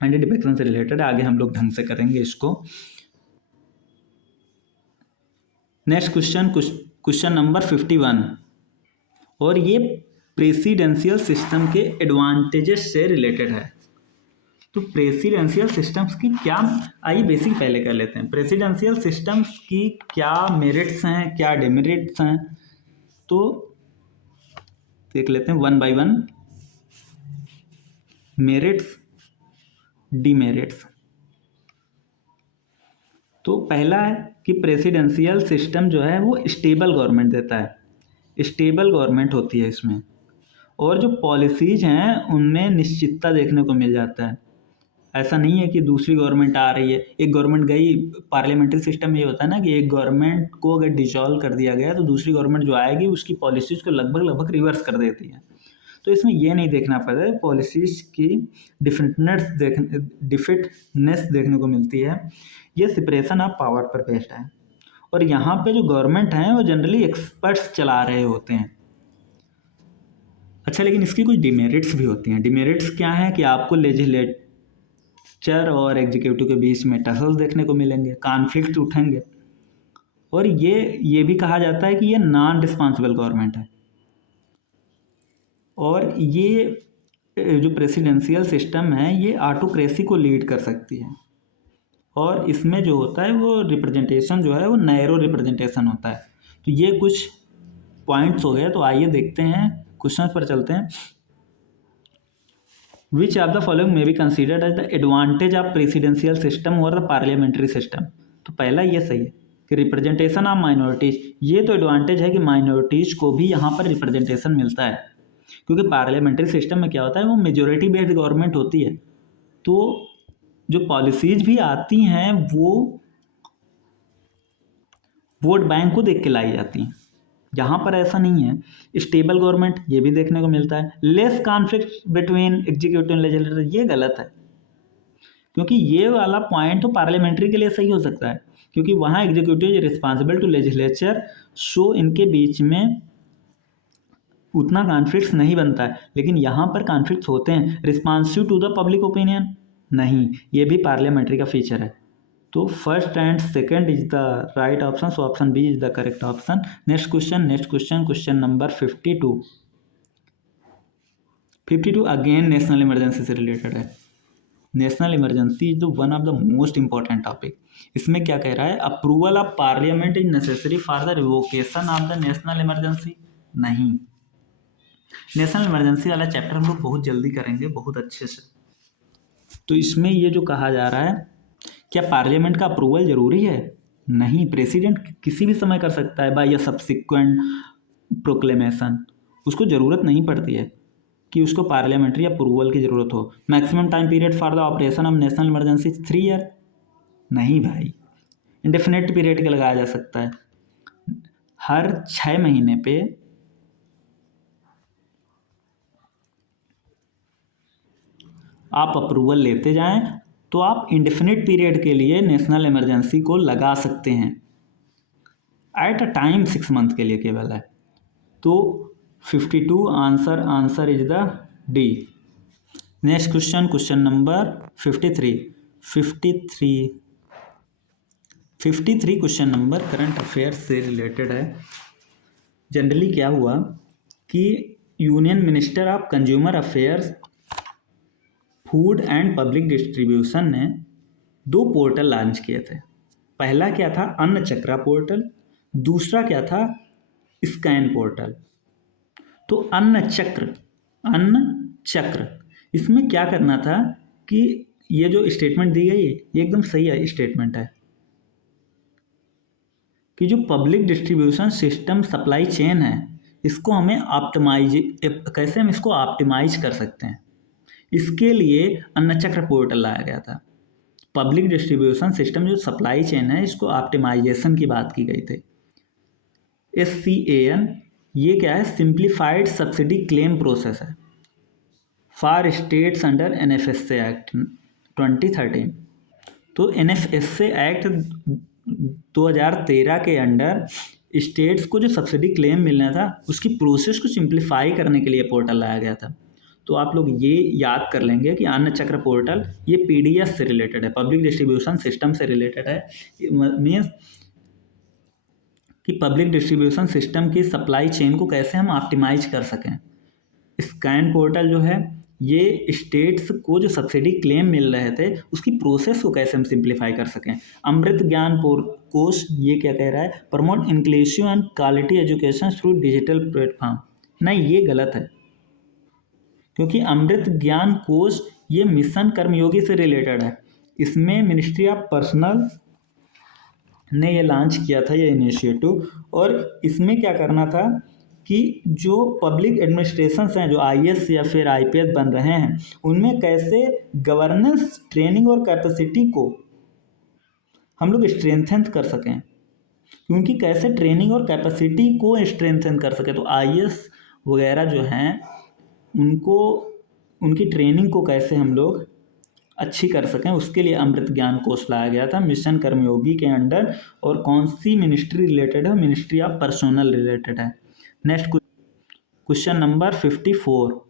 एंटी डिफेक्शन से रिलेटेड, आगे हम लोग ढंग से करेंगे इसको। नेक्स्ट क्वेश्चन नंबर 51, और ये प्रेसिडेंशियल सिस्टम के एडवांटेजेस से रिलेटेड है। तो प्रेसिडेंशियल सिस्टम्स की क्या, आइए बेसिक पहले कर लेते हैं। प्रेसिडेंशियल सिस्टम्स की क्या मेरिट्स हैं, क्या डिमेरिट्स हैं, तो देख लेते हैं one by one. Merits, demerits. तो पहला है कि प्रेसिडेंशियल सिस्टम जो है वो स्टेबल गवर्नमेंट देता है, स्टेबल गवर्नमेंट होती है इसमें, और जो पॉलिसीज हैं उनमें निश्चितता देखने को मिल जाता है। ऐसा नहीं है कि दूसरी गवर्नमेंट आ रही है, एक गवर्नमेंट गई, पार्लियामेंट्री सिस्टम में ये होता है ना कि एक गवर्नमेंट को अगर डिसॉल्व कर दिया गया तो दूसरी गवर्नमेंट जो आएगी उसकी पॉलिसीज को लगभग रिवर्स कर देती है। तो इसमें ये नहीं देखना पड़ता है, पॉलिसीज की डिफिटनेस देखने को मिलती है। ये सेपरेशन ऑफ पावर पर बेस्ड है, और यहाँ पे जो गवर्नमेंट है वो जनरली एक्सपर्ट्स चला रहे होते हैं। अच्छा, लेकिन इसकी कुछ डिमेरिट्स भी होती हैं। डिमेरिट्स क्या है कि आपको लेजिस्लेचर और एग्जीक्यूटिव के बीच में टसल्स देखने को मिलेंगे, कॉन्फ्लिक्ट उठेंगे, और ये भी कहा जाता है कि ये नॉन रिस्पॉन्सिबल गवर्नमेंट है। और ये जो प्रेसिडेंशियल सिस्टम है ये ऑटोक्रेसी को लीड कर सकती है, और इसमें जो होता है वो रिप्रेजेंटेशन जो है वो नैरो रिप्रेजेंटेशन होता है। तो ये कुछ पॉइंट्स हो गए, तो आइए देखते हैं, क्वेश्चन पर चलते हैं। Which of the following may be considered as the advantage of presidential system और द पार्लियामेंट्री सिस्टम। तो पहला ये सही है कि रिप्रेजेंटेशन ऑफ माइनॉरिटीज, ये तो एडवांटेज है कि माइनॉरिटीज को भी यहाँ पर रिप्रेजेंटेशन मिलता है, क्योंकि पार्लियामेंट्री सिस्टम में क्या होता है वो मेजोरिटी बेस्ड गवर्नमेंट होती है, तो जो पॉलिसीज भी आती हैं वो वोट बैंक को देख के लाई जाती हैं। यहाँ पर ऐसा नहीं है। स्टेबल गवर्नमेंट ये भी देखने को मिलता है। Less conflict between executive and legislative, ये गलत है, क्योंकि ये वाला पॉइंट तो पार्लियामेंट्री के लिए सही हो सकता है, क्योंकि वहाँ executive is responsible to legislature, so इनके बीच में उतना कॉन्फ्लिक्ट नहीं बनता है। लेकिन यहाँ पर कॉन्फ्लिक्ट होते हैं। Responsive to the public opinion नहीं, ये भी पार्लियामेंट्री का फीचर है। तो first and second is the right option, so option B is the correct option. Next question number 52 again national emergency से रिलेटेड है। National emergency is the one of the most important topic. इसमें क्या कह रहा है? Approval of parliament is necessary for the revocation of the national emergency. नहीं, national emergency वाला chapter हम लोग बहुत जल्दी करेंगे, बहुत अच्छे से। तो इसमें ये जो कहा जा रहा है, क्या पार्लियामेंट का अप्रूवल जरूरी है? नहीं, प्रेसिडेंट किसी भी समय कर सकता है बाय सब्सिक्वेंट प्रोक्लेमेशन, उसको ज़रूरत नहीं पड़ती है कि उसको पार्लियामेंट्री अप्रूवल की ज़रूरत हो। Maximum time period for the operation of national emergency 3 year. नहीं भाई, इंडेफिनेट पीरियड का लगाया जा सकता है। हर 6 महीने पे आप अप्रूवल लेते जाएं तो आप इंडेफिनिट पीरियड के लिए नेशनल इमरजेंसी को लगा सकते हैं। एट अ टाइम 6 मंथ के लिए केवल है। तो 52 answer is the D. Next question number 53 question number current affair से रिलेटेड है। जनरली क्या हुआ कि union minister of consumer affairs, food and public distribution ने 2 पोर्टल लॉन्च किए थे। पहला क्या था? अन्न चक्रा पोर्टल। दूसरा क्या था? Scan portal. तो अन्न चक्र, इसमें क्या करना था कि ये जो स्टेटमेंट दी गई ये एकदम सही है स्टेटमेंट है, कि जो public distribution system supply chain है, इसको हमें कैसे हम इसको ऑप्टिमाइज कर सकते हैं। इसके लिए अन्नचक्र पोर्टल लाया गया था। पब्लिक डिस्ट्रीब्यूशन सिस्टम जो सप्लाई चेन है, इसको ऑप्टिमाइजेशन की बात की गई थी। SCAN ये क्या है? सिंप्लीफाइड सब्सिडी क्लेम प्रोसेस है for states under NFSA act 2013। तो NFSA एक्ट 2013 के अंडर स्टेट्स को जो सब्सिडी क्लेम मिलना था, उसकी प्रोसेस को सिंप्लीफाई करने के लिए पोर्टल लाया गया था। तो आप लोग ये याद कर लेंगे कि अन्न चक्र पोर्टल ये PDS से रिलेटेड है, पब्लिक डिस्ट्रीब्यूशन सिस्टम से रिलेटेड है। मीन्स कि पब्लिक डिस्ट्रीब्यूशन सिस्टम की सप्लाई चेन को कैसे हम ऑप्टिमाइज कर सकें। स्कैन पोर्टल जो है, ये स्टेट्स को जो सब्सिडी क्लेम मिल रहे थे, उसकी प्रोसेस को कैसे हम सिंप्लीफाई कर सकें। अमृत ज्ञान कोष ये क्या कह रहा है? Promote inclusive and quality education through digital platform. नहीं, ये गलत है, क्योंकि अमृत ज्ञान कोष ये मिशन कर्मयोगी से रिलेटेड है। इसमें मिनिस्ट्री ऑफ पर्सनल ने ये लॉन्च किया था, ये इनिशिएटिव। और इसमें क्या करना था कि जो पब्लिक एडमिनिस्ट्रेशंस हैं, जो IAS या फिर IPS बन रहे हैं, उनमें कैसे गवर्नेंस, ट्रेनिंग और कैपेसिटी को हम लोग स्ट्रेंथन कर सकें। क्योंकि कैसे ट्रेनिंग और कैपेसिटी को स्ट्रेंथन कर सकें, तो IAS वगैरह जो हैं, उनको उनकी ट्रेनिंग को कैसे हम लोग अच्छी कर सकें, उसके लिए अमृत ज्ञान कोष लाया गया था मिशन कर्मयोगी के अंडर। और कौन सी मिनिस्ट्री रिलेटेड है? मिनिस्ट्री ऑफ पर्सनल रिलेटेड है। Next question number 54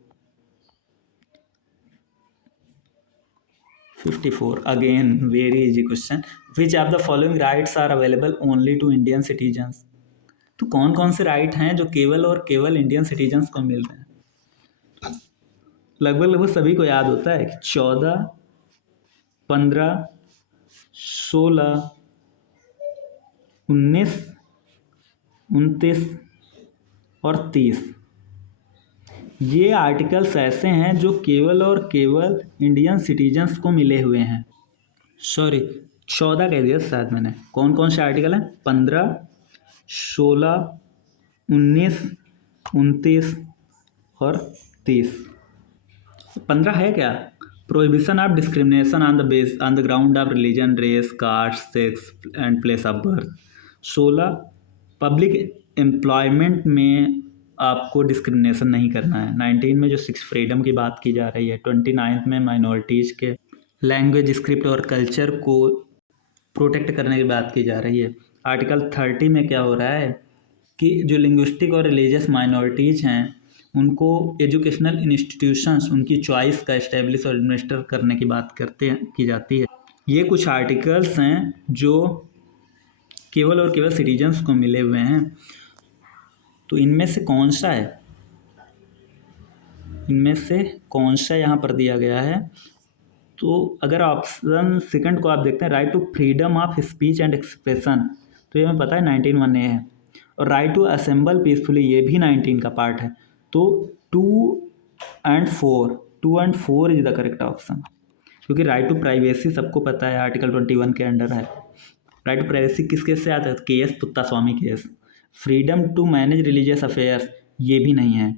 again very easy question. Which of the following rights are available only to Indian citizens. तो कौन कौन से राइट हैं जो केवल और केवल इंडियन सिटीजन्स को मिल रहे हैं? लगभग सभी को याद होता है कि 14, 15, 16, 19, 29 और 30 ये आर्टिकल्स ऐसे हैं जो केवल और केवल इंडियन सिटीजन्स को मिले हुए हैं। सॉरी, 14 कह दिया शायद मैंने। कौन कौन से आर्टिकल हैं? 15, 16, 19, 29 और 30। 15 है क्या? Prohibition of discrimination on the ground of religion, race, caste, sex and place of birth. 16, public employment में आपको डिस्क्रिमिनेशन नहीं करना है। 19 में जो 6 फ्रीडम की बात की जा रही है। 29 में माइनॉरिटीज़ के लैंग्वेज, स्क्रिप्ट और कल्चर को प्रोटेक्ट करने की बात की जा रही है। आर्टिकल 30 में क्या हो रहा है कि जो लिंग्विस्टिक और रिलीजियस माइनॉरिटीज़ हैं, उनको एजुकेशनल इंस्टीट्यूशंस उनकी चॉइस का इस्टेब्लिश और एडमिनिस्टर करने की बात की जाती है। ये कुछ आर्टिकल्स हैं जो केवल और केवल सिटीजन्स को मिले हुए हैं। तो इनमें से कौन सा है? इनमें से कौन सा यहाँ पर दिया गया है? तो अगर ऑप्शन सेकंड को आप देखते हैं, right to freedom of speech and expression, तो ये हमें पता है 19(1)(a) है। और राइट टू असेंबल पीसफुली, ये भी 19 का पार्ट है। तो 2 and 4 is the correct option, क्योंकि राइट टू प्राइवेसी सबको पता है आर्टिकल 21 के अंडर है। राइट टू प्राइवेसी किस केस से आता है? KS Puttaswamy case. Freedom to manage religious affairs, ये भी नहीं है।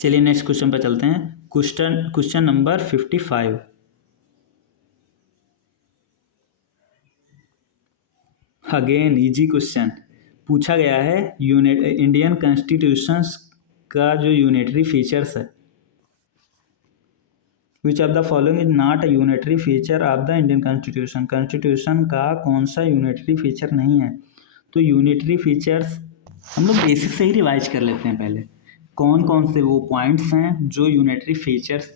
चलिए नेक्स्ट क्वेश्चन पर चलते हैं। Question number 55। Again easy question पूछा गया है। इंडियन कॉन्स्टिट्यूशन का जो यूनिटरी फीचर्स है, विच of the following is not a unitary feature of the Indian constitution. Constitution का कौन सा यूनिटरी फीचर नहीं है? तो यूनिटरी फीचर्स हम लोग बेसिक से ही रिवाइज कर लेते हैं पहले। कौन कौन से वो पॉइंट्स हैं जो यूनिटरी फीचर्स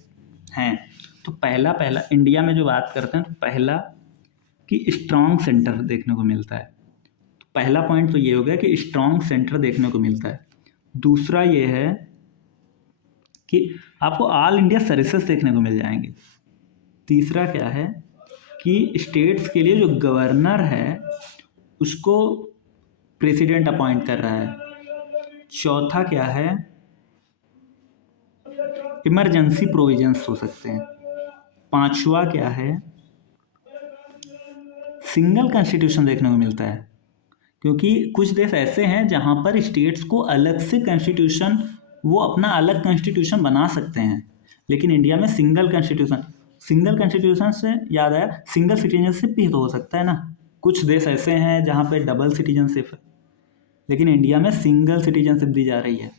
हैं? तो पहला इंडिया में जो बात करते हैं, तो पहला कि स्ट्रॉन्ग सेंटर देखने को मिलता है। तो पहला पॉइंट तो ये हो गया कि स्ट्रॉन्ग सेंटर देखने को मिलता है। दूसरा ये है कि आपको ऑल इंडिया सर्विसेज देखने को मिल जाएंगे। तीसरा क्या है कि स्टेट्स के लिए जो गवर्नर है उसको प्रेसिडेंट अपॉइंट कर रहा है। चौथा क्या है? इमरजेंसी प्रोविजंस हो सकते हैं। पांचवा क्या है? सिंगल कॉन्स्टिट्यूशन देखने को मिलता है, क्योंकि कुछ देश ऐसे हैं जहाँ पर स्टेट्स को अलग से कॉन्स्टिट्यूशन, वो अपना अलग कॉन्स्टिट्यूशन बना सकते हैं, लेकिन इंडिया में सिंगल कॉन्स्टिट्यूशन। सिंगल कॉन्स्टिट्यूशन से याद आया, सिंगल सिटीजनशिप भी तो हो सकता है ना। कुछ देश ऐसे हैं जहाँ पे डबल सिटीजनशिप है, लेकिन इंडिया में सिंगल सिटीजनशिप दी जा रही है।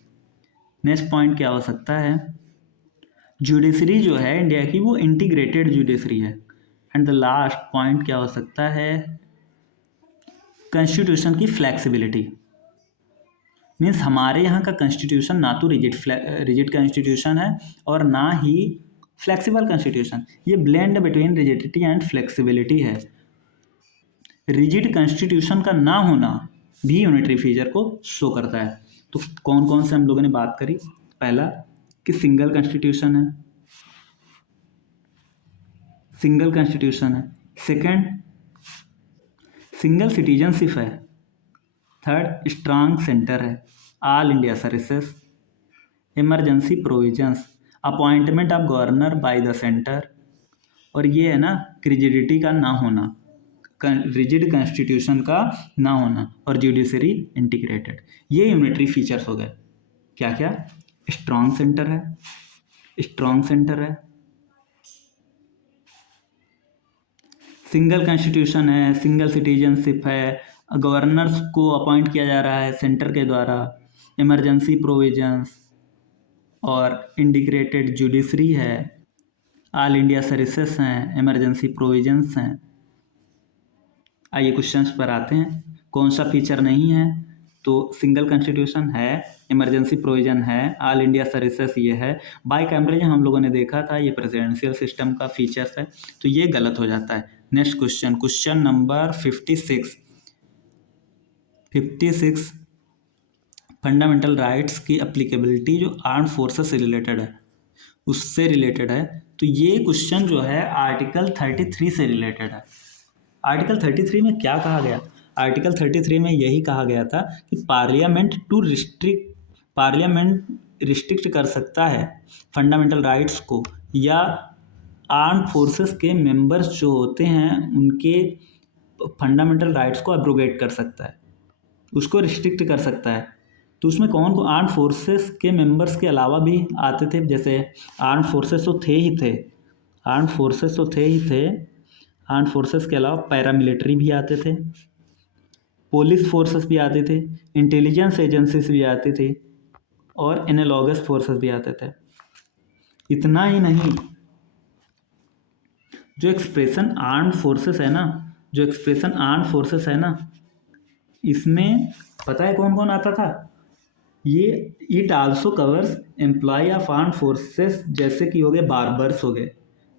नेक्स्ट पॉइंट क्या हो सकता है, जुडिशरी जो है इंडिया की वो इंटीग्रेटेड जुडिशरी है। एंड द लास्ट पॉइंट क्या हो सकता है, कॉन्स्टिट्यूशन की फ्लैक्सिबिलिटी। मीन्स हमारे यहाँ का कॉन्स्टिट्यूशन ना तो रिजिड कॉन्स्टिट्यूशन है और ना ही फ्लेक्सिबल कॉन्स्टिट्यूशन, ये blend between rigidity and flexibility है। रिजिड कॉन्स्टिट्यूशन का ना होना भी यूनिटरी फीचर को शो करता है। तो कौन कौन से हम लोगों ने बात करी, पहला कि सिंगल कॉन्स्टिट्यूशन है, सिंगल कॉन्स्टिट्यूशन है। सेकंड, सिंगल सिटीजनशिप है। थर्ड, स्ट्रांग सेंटर है, all India services, emergency provisions, appointment of governor by the centre, और ये है ना रिजिडिटी का ना होना, रिजिड कॉन्स्टिट्यूशन का ना होना, और जुडिशरी इंटीग्रेटेड। ये यूनिटरी फीचर्स हो गए। क्या क्या, स्ट्रांग सेंटर है, स्ट्रांग सेंटर है, सिंगल कॉन्स्टिट्यूशन है, सिंगल सिटीजनशिप है, गवर्नर्स को अपॉइंट किया जा रहा है सेंटर के द्वारा, इमरजेंसी प्रोविजंस और इंटीग्रेटेड जुडिशरी है, ऑल इंडिया सर्विसेज हैं, इमरजेंसी प्रोविजंस हैं। आइए क्वेश्चंस पर आते हैं। कौन सा फीचर नहीं है, तो सिंगल कॉन्स्टिट्यूशन है, इमरजेंसी प्रोविजन है, ऑल इंडिया सर्विसेज ये है, बाई कैमरेज हम लोगों ने देखा था, ये प्रेसिडेंशियल सिस्टम का फीचर्स है, तो ये गलत हो जाता है। Next question, question number 56, fundamental rights की अप्लीकेबिलिटी जो आर्म फोर्सेस से रिलेटेड है, उससे रिलेटेड है। तो ये क्वेश्चन जो है आर्टिकल 33 से रिलेटेड है। आर्टिकल 33 में क्या कहा गया, आर्टिकल 33 में यही कहा गया था कि पार्लियामेंट रिस्ट्रिक्ट कर सकता है फंडामेंटल राइट्स को, या आर्म फोर्सेस के मेंबर्स जो होते हैं उनके फंडामेंटल राइट्स को एब्रोगेट कर सकता है, उसको रिस्ट्रिक्ट कर सकता है। तो उसमें कौन को आर्म फोर्सेस के मेंबर्स के अलावा भी आते थे, जैसे आर्म फोर्सेस तो थे ही थे, आर्म फोर्सेस तो थे ही थे, आर्म फोर्सेस के अलावा पैरामिलिट्री भी आते थे, पुलिस फोर्सेस भी आते थे, इंटेलिजेंस एजेंसीज भी आती थी, और एनालॉगस फोर्सेस भी आते थे। इतना ही नहीं, जो एक्सप्रेशन आर्म्ड फोर्सेस है ना, जो एक्सप्रेशन आर्म्ड फोर्सेस है ना, इसमें पता है कौन कौन आता था, ये it also covers employ of armed forces, जैसे कि हो गए बार्बर्स हो गए,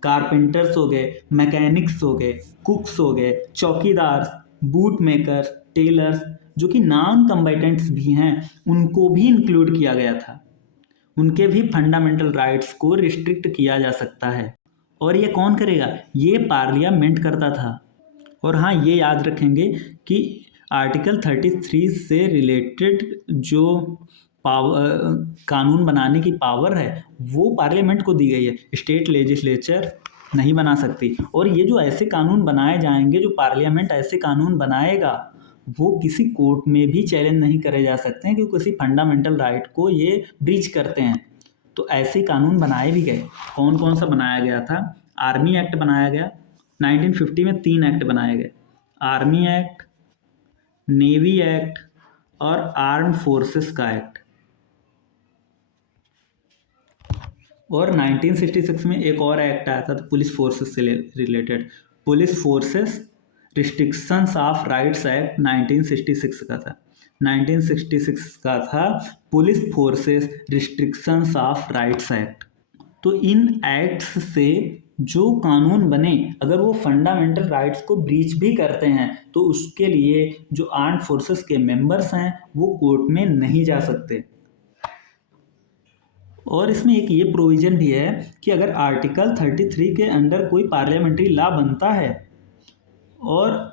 कारपेंटर्स हो गए, मैकेनिक्स हो गए, कुक्स हो गए, चौकीदार, बूट मेकर, टेलर्स, जो कि नॉन कम्बैटेंट्स भी हैं, उनको भी इंक्लूड किया गया था। उनके भी फंडामेंटल राइट्स को रिस्ट्रिक्ट किया जा सकता है। और ये कौन करेगा, ये पार्लियामेंट करता था। और हाँ, ये याद रखेंगे कि आर्टिकल 33 से रिलेटेड जो कानून बनाने की पावर है वो पार्लियामेंट को दी गई है, स्टेट लेजिस्लेचर नहीं बना सकती। और ये जो ऐसे कानून बनाए जाएंगे, जो पार्लियामेंट ऐसे कानून बनाएगा, वो किसी कोर्ट में भी चैलेंज नहीं करे जा सकते हैं, क्योंकि किसी फंडामेंटल राइट को ये ब्रीच करते हैं। तो ऐसे कानून बनाए भी गए। कौन कौन सा बनाया गया था, आर्मी एक्ट बनाया गया 1950 में, 3 एक्ट बनाए गए, आर्मी एक्ट, नेवी एक्ट और आर्म्ड फोर्सेस का एक्ट। और 1966 में एक और एक्ट आया था, तो पुलिस फोर्सेस से related, police forces restrictions of rights act 1966 का था, 1966 का था police forces restrictions of rights act. तो इन एक्ट्स से जो कानून बने, अगर वो फंडामेंटल राइट्स को ब्रीच भी करते हैं, तो उसके लिए जो आर्म्ड फोर्सेस के मेंबर्स हैं वो कोर्ट में नहीं जा सकते। और इसमें एक ये प्रोविज़न भी है कि अगर आर्टिकल 33 के अंडर कोई पार्लियामेंट्री लॉ बनता है और